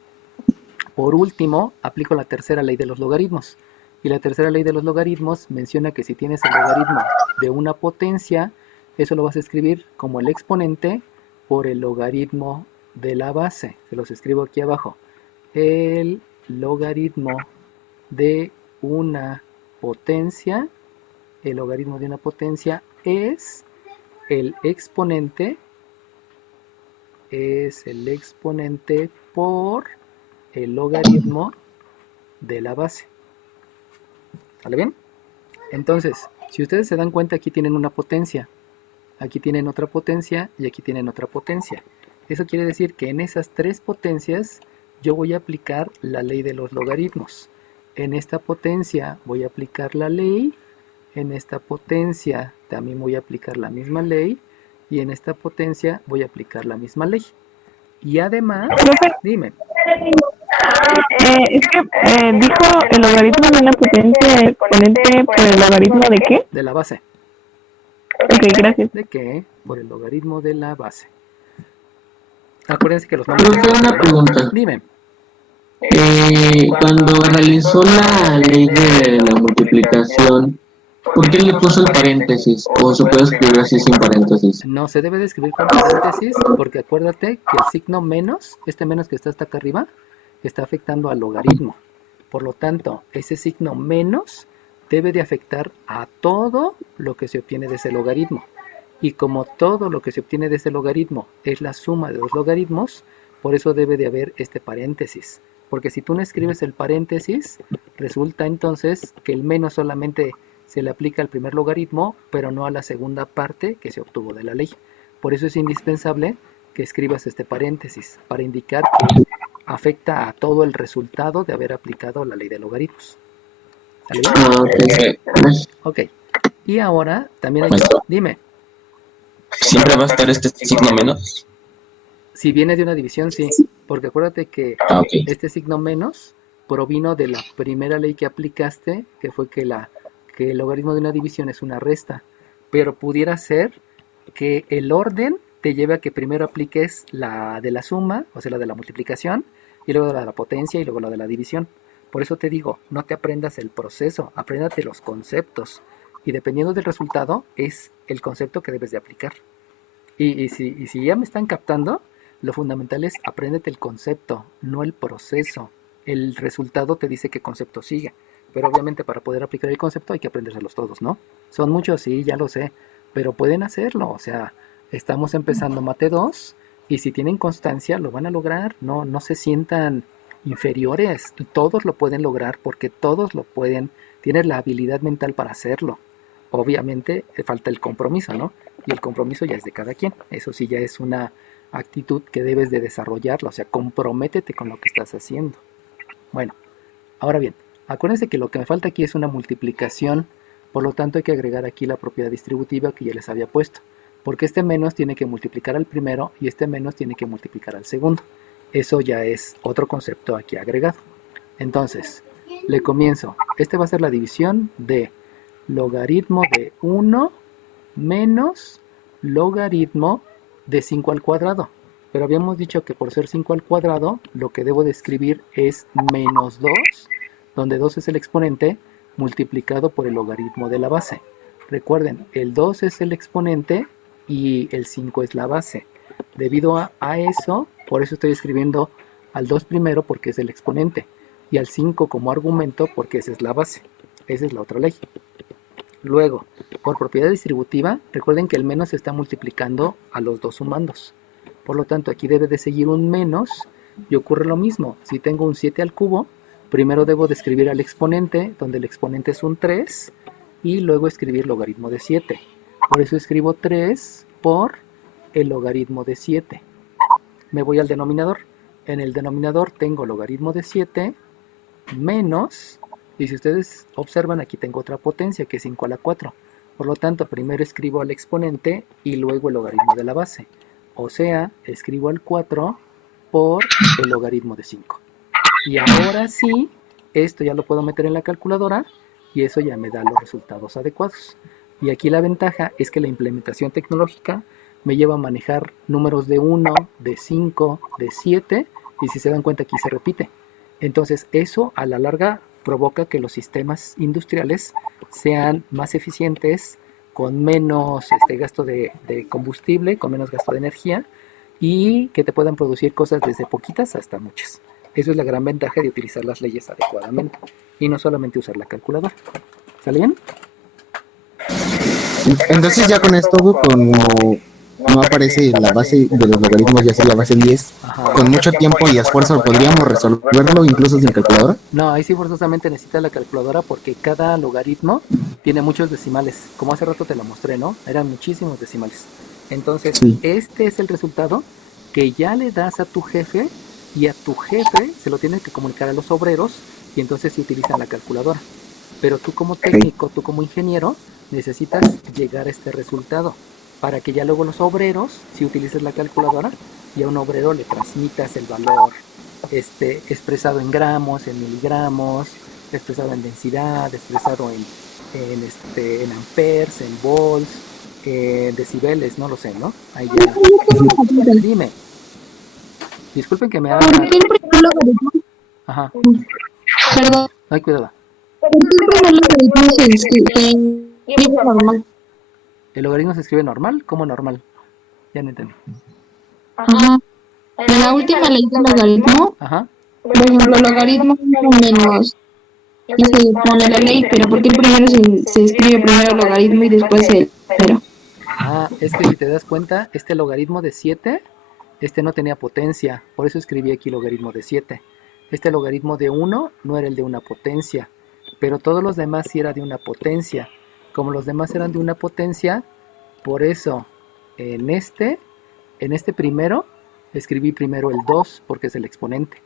por último, aplico la tercera ley de los logaritmos. Y la tercera ley de los logaritmos menciona que si tienes el logaritmo de una potencia, eso lo vas a escribir como el exponente por el logaritmo de la base. Se los escribo aquí abajo. El logaritmo de una potencia, el logaritmo de una potencia es el exponente por el logaritmo de la base. ¿Sale bien? Entonces, si ustedes se dan cuenta, aquí tienen una potencia, aquí tienen otra potencia y aquí tienen otra potencia. Eso quiere decir que en esas tres potencias yo voy a aplicar la ley de los logaritmos. En esta potencia voy a aplicar la ley, en esta potencia también voy a aplicar la misma ley y en esta potencia voy a aplicar la misma ley. Y además, dime. Es que dijo el logaritmo de una potencia exponente por el logaritmo de qué? De la base. Ok, gracias. ¿De qué? Por el logaritmo de la base. Acuérdense que los nombres... Una pregunta. Dime. Cuando realizó la ley de la multiplicación, ¿por qué le puso el paréntesis? ¿O se puede escribir así sin paréntesis? No, se debe de escribir con paréntesis porque acuérdate que el signo menos, este menos que está hasta acá arriba, está afectando al logaritmo. Por lo tanto, ese signo menos debe de afectar a todo lo que se obtiene de ese logaritmo. Y como todo lo que se obtiene de ese logaritmo es la suma de los logaritmos, por eso debe de haber este paréntesis. Porque si tú no escribes el paréntesis, resulta entonces que el menos solamente se le aplica al primer logaritmo, pero no a la segunda parte que se obtuvo de la ley. Por eso es indispensable que escribas este paréntesis, para indicar que afecta a todo el resultado de haber aplicado la ley de logaritmos. ¿Sale bien? Ok. Y ahora también hay que... Dime. ¿Siempre va a estar este signo menos? Si viene de una división, sí. Porque acuérdate que este signo menos provino de la primera ley que aplicaste, que fue que el logaritmo de una división es una resta. Pero pudiera ser que el orden te lleve a que primero apliques la de la suma, o sea, la de la multiplicación, y luego la de la potencia, y luego la de la división. Por eso te digo, no te aprendas el proceso, apréndate los conceptos. Y dependiendo del resultado, es el concepto que debes de aplicar. Y si ya me están captando, lo fundamental es apréndete el concepto, no el proceso. El resultado te dice qué concepto sigue. Pero obviamente para poder aplicar el concepto hay que aprendérselos todos, ¿no? Son muchos, sí, ya lo sé. Pero pueden hacerlo, o sea, estamos empezando Mate 2 y si tienen constancia lo van a lograr. No se sientan inferiores, todos lo pueden lograr porque todos lo pueden, tienen la habilidad mental para hacerlo. Obviamente falta el compromiso, ¿no? Y el compromiso ya es de cada quien. Eso sí ya es una actitud que debes de desarrollarla, o sea, comprométete con lo que estás haciendo. Bueno, ahora bien, acuérdense que lo que me falta aquí es una multiplicación, por lo tanto hay que agregar aquí la propiedad distributiva que ya les había puesto, porque este menos tiene que multiplicar al primero y este menos tiene que multiplicar al segundo. Eso ya es otro concepto aquí agregado. Entonces, le comienzo. Este va a ser la división de logaritmo de 1 menos logaritmo de 5 al cuadrado. Pero habíamos dicho que por ser 5 al cuadrado, lo que debo de escribir es menos 2, donde 2 es el exponente, multiplicado por el logaritmo de la base. Recuerden, el 2 es el exponente y el 5 es la base. Debido a eso, por eso estoy escribiendo al 2 primero porque es el exponente, y al 5 como argumento porque esa es la base. Esa es la otra ley. Luego, por propiedad distributiva, recuerden que el menos se está multiplicando a los dos sumandos. Por lo tanto, aquí debe de seguir un menos Y ocurre lo mismo, si tengo un 7 al cubo, primero debo de escribir al exponente, donde el exponente es un 3, y luego escribir logaritmo de 7. Por eso escribo 3 por el logaritmo de 7. Me voy al denominador. En el denominador tengo logaritmo de 7 menos, y si ustedes observan, aquí tengo otra potencia que es 5 a la 4. Por lo tanto, primero escribo al exponente y luego el logaritmo de la base. O sea, escribo al 4 por el logaritmo de 5. Y ahora sí, esto ya lo puedo meter en la calculadora y eso ya me da los resultados adecuados. Y aquí la ventaja es que la implementación tecnológica me lleva a manejar números de 1, de 5, de 7, y si se dan cuenta aquí se repite. Entonces eso a la larga provoca que los sistemas industriales sean más eficientes, con menos gasto de combustible, con menos gasto de energía, y que te puedan producir cosas desde poquitas hasta muchas. Eso es la gran ventaja de utilizar las leyes adecuadamente y no solamente usar la calculadora. ¿Sale bien? Entonces ya con esto, como no aparece la base de los logaritmos, ya sea la base 10, con mucho tiempo y esfuerzo podríamos resolverlo incluso sin calculadora. No, ahí sí forzosamente necesitas la calculadora porque cada logaritmo tiene muchos decimales. Como hace rato te lo mostré, ¿no? Eran muchísimos decimales. Entonces, este es el resultado que ya le das a tu jefe, y a tu jefe se lo tienes que comunicar a los obreros, y entonces se utiliza la calculadora. Pero tú como técnico, tú como ingeniero, necesitas llegar a este resultado para que ya luego los obreros, si utilizas la calculadora, y a un obrero le transmitas el valor expresado en gramos, en miligramos, expresado en densidad, expresado en amperes, en volts, decibeles, no lo sé, ¿no? Ahí ya. Dime. Disculpen que me haga... Ajá. Perdón. Ay, cuidado. ¿El logaritmo se escribe normal? ¿Cómo normal? Ya no entendí. Ajá. En la última ley del logaritmo, Ajá. por ejemplo, logaritmo menos, y se pone la ley, pero ¿por qué primero se escribe primero el logaritmo y después el cero? Ah, es que si te das cuenta, este logaritmo de 7, no tenía potencia, por eso escribí aquí logaritmo de 7. Este logaritmo de 1 no era el de una potencia, pero todos los demás sí era de una potencia. Como los demás eran de una potencia, por eso en este primero escribí primero el 2 porque es el exponente.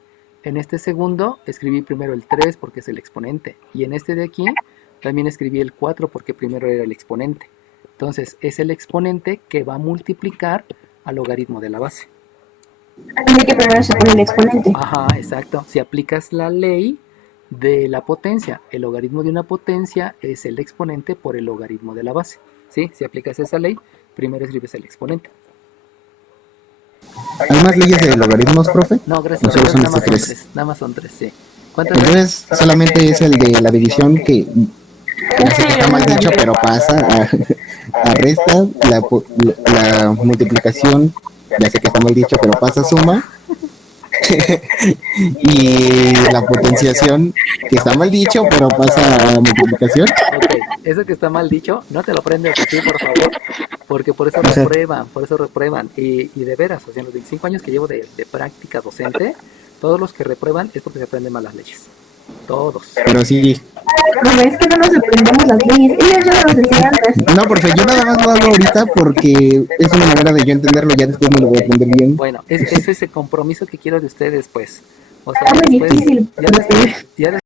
En este segundo escribí primero el 3 porque es el exponente. Y en este de aquí también escribí el 4 porque primero era el exponente. Entonces es el exponente que va a multiplicar al logaritmo de la base. Así que primero se pone el exponente. Ajá, exacto. Si aplicas la ley de la potencia, el logaritmo de una potencia es el exponente por el logaritmo de la base. ¿Sí? Si aplicas esa ley, primero escribes el exponente. ¿Hay más leyes de logaritmos, profe? No, gracias. Solo son Nada más son tres. tres. Nada más son tres, sí. Entonces, solamente es el de la división que ya sé que está mal dicho, pero pasa a resta, la multiplicación, ya sé que está mal dicho, pero pasa a suma. Y la potenciación, que está mal dicho, pero pasa a multiplicación. Ok, eso que está mal dicho, no te lo aprendes así, por favor, porque por eso reprueban, y de veras, o sea, en los 25 años que llevo de práctica docente, todos los que reprueban es porque se aprenden mal las leyes, todos. Pero sí. Pero es que no nos aprendemos las leyes, ellos ya nos enseñan antes. No, profe, yo nada más lo hago ahorita porque es una manera de yo entenderlo, ya después me lo voy a aprender bien. Bueno, ese es el compromiso que quiero de ustedes, pues. O sea, Está muy después, difícil. ya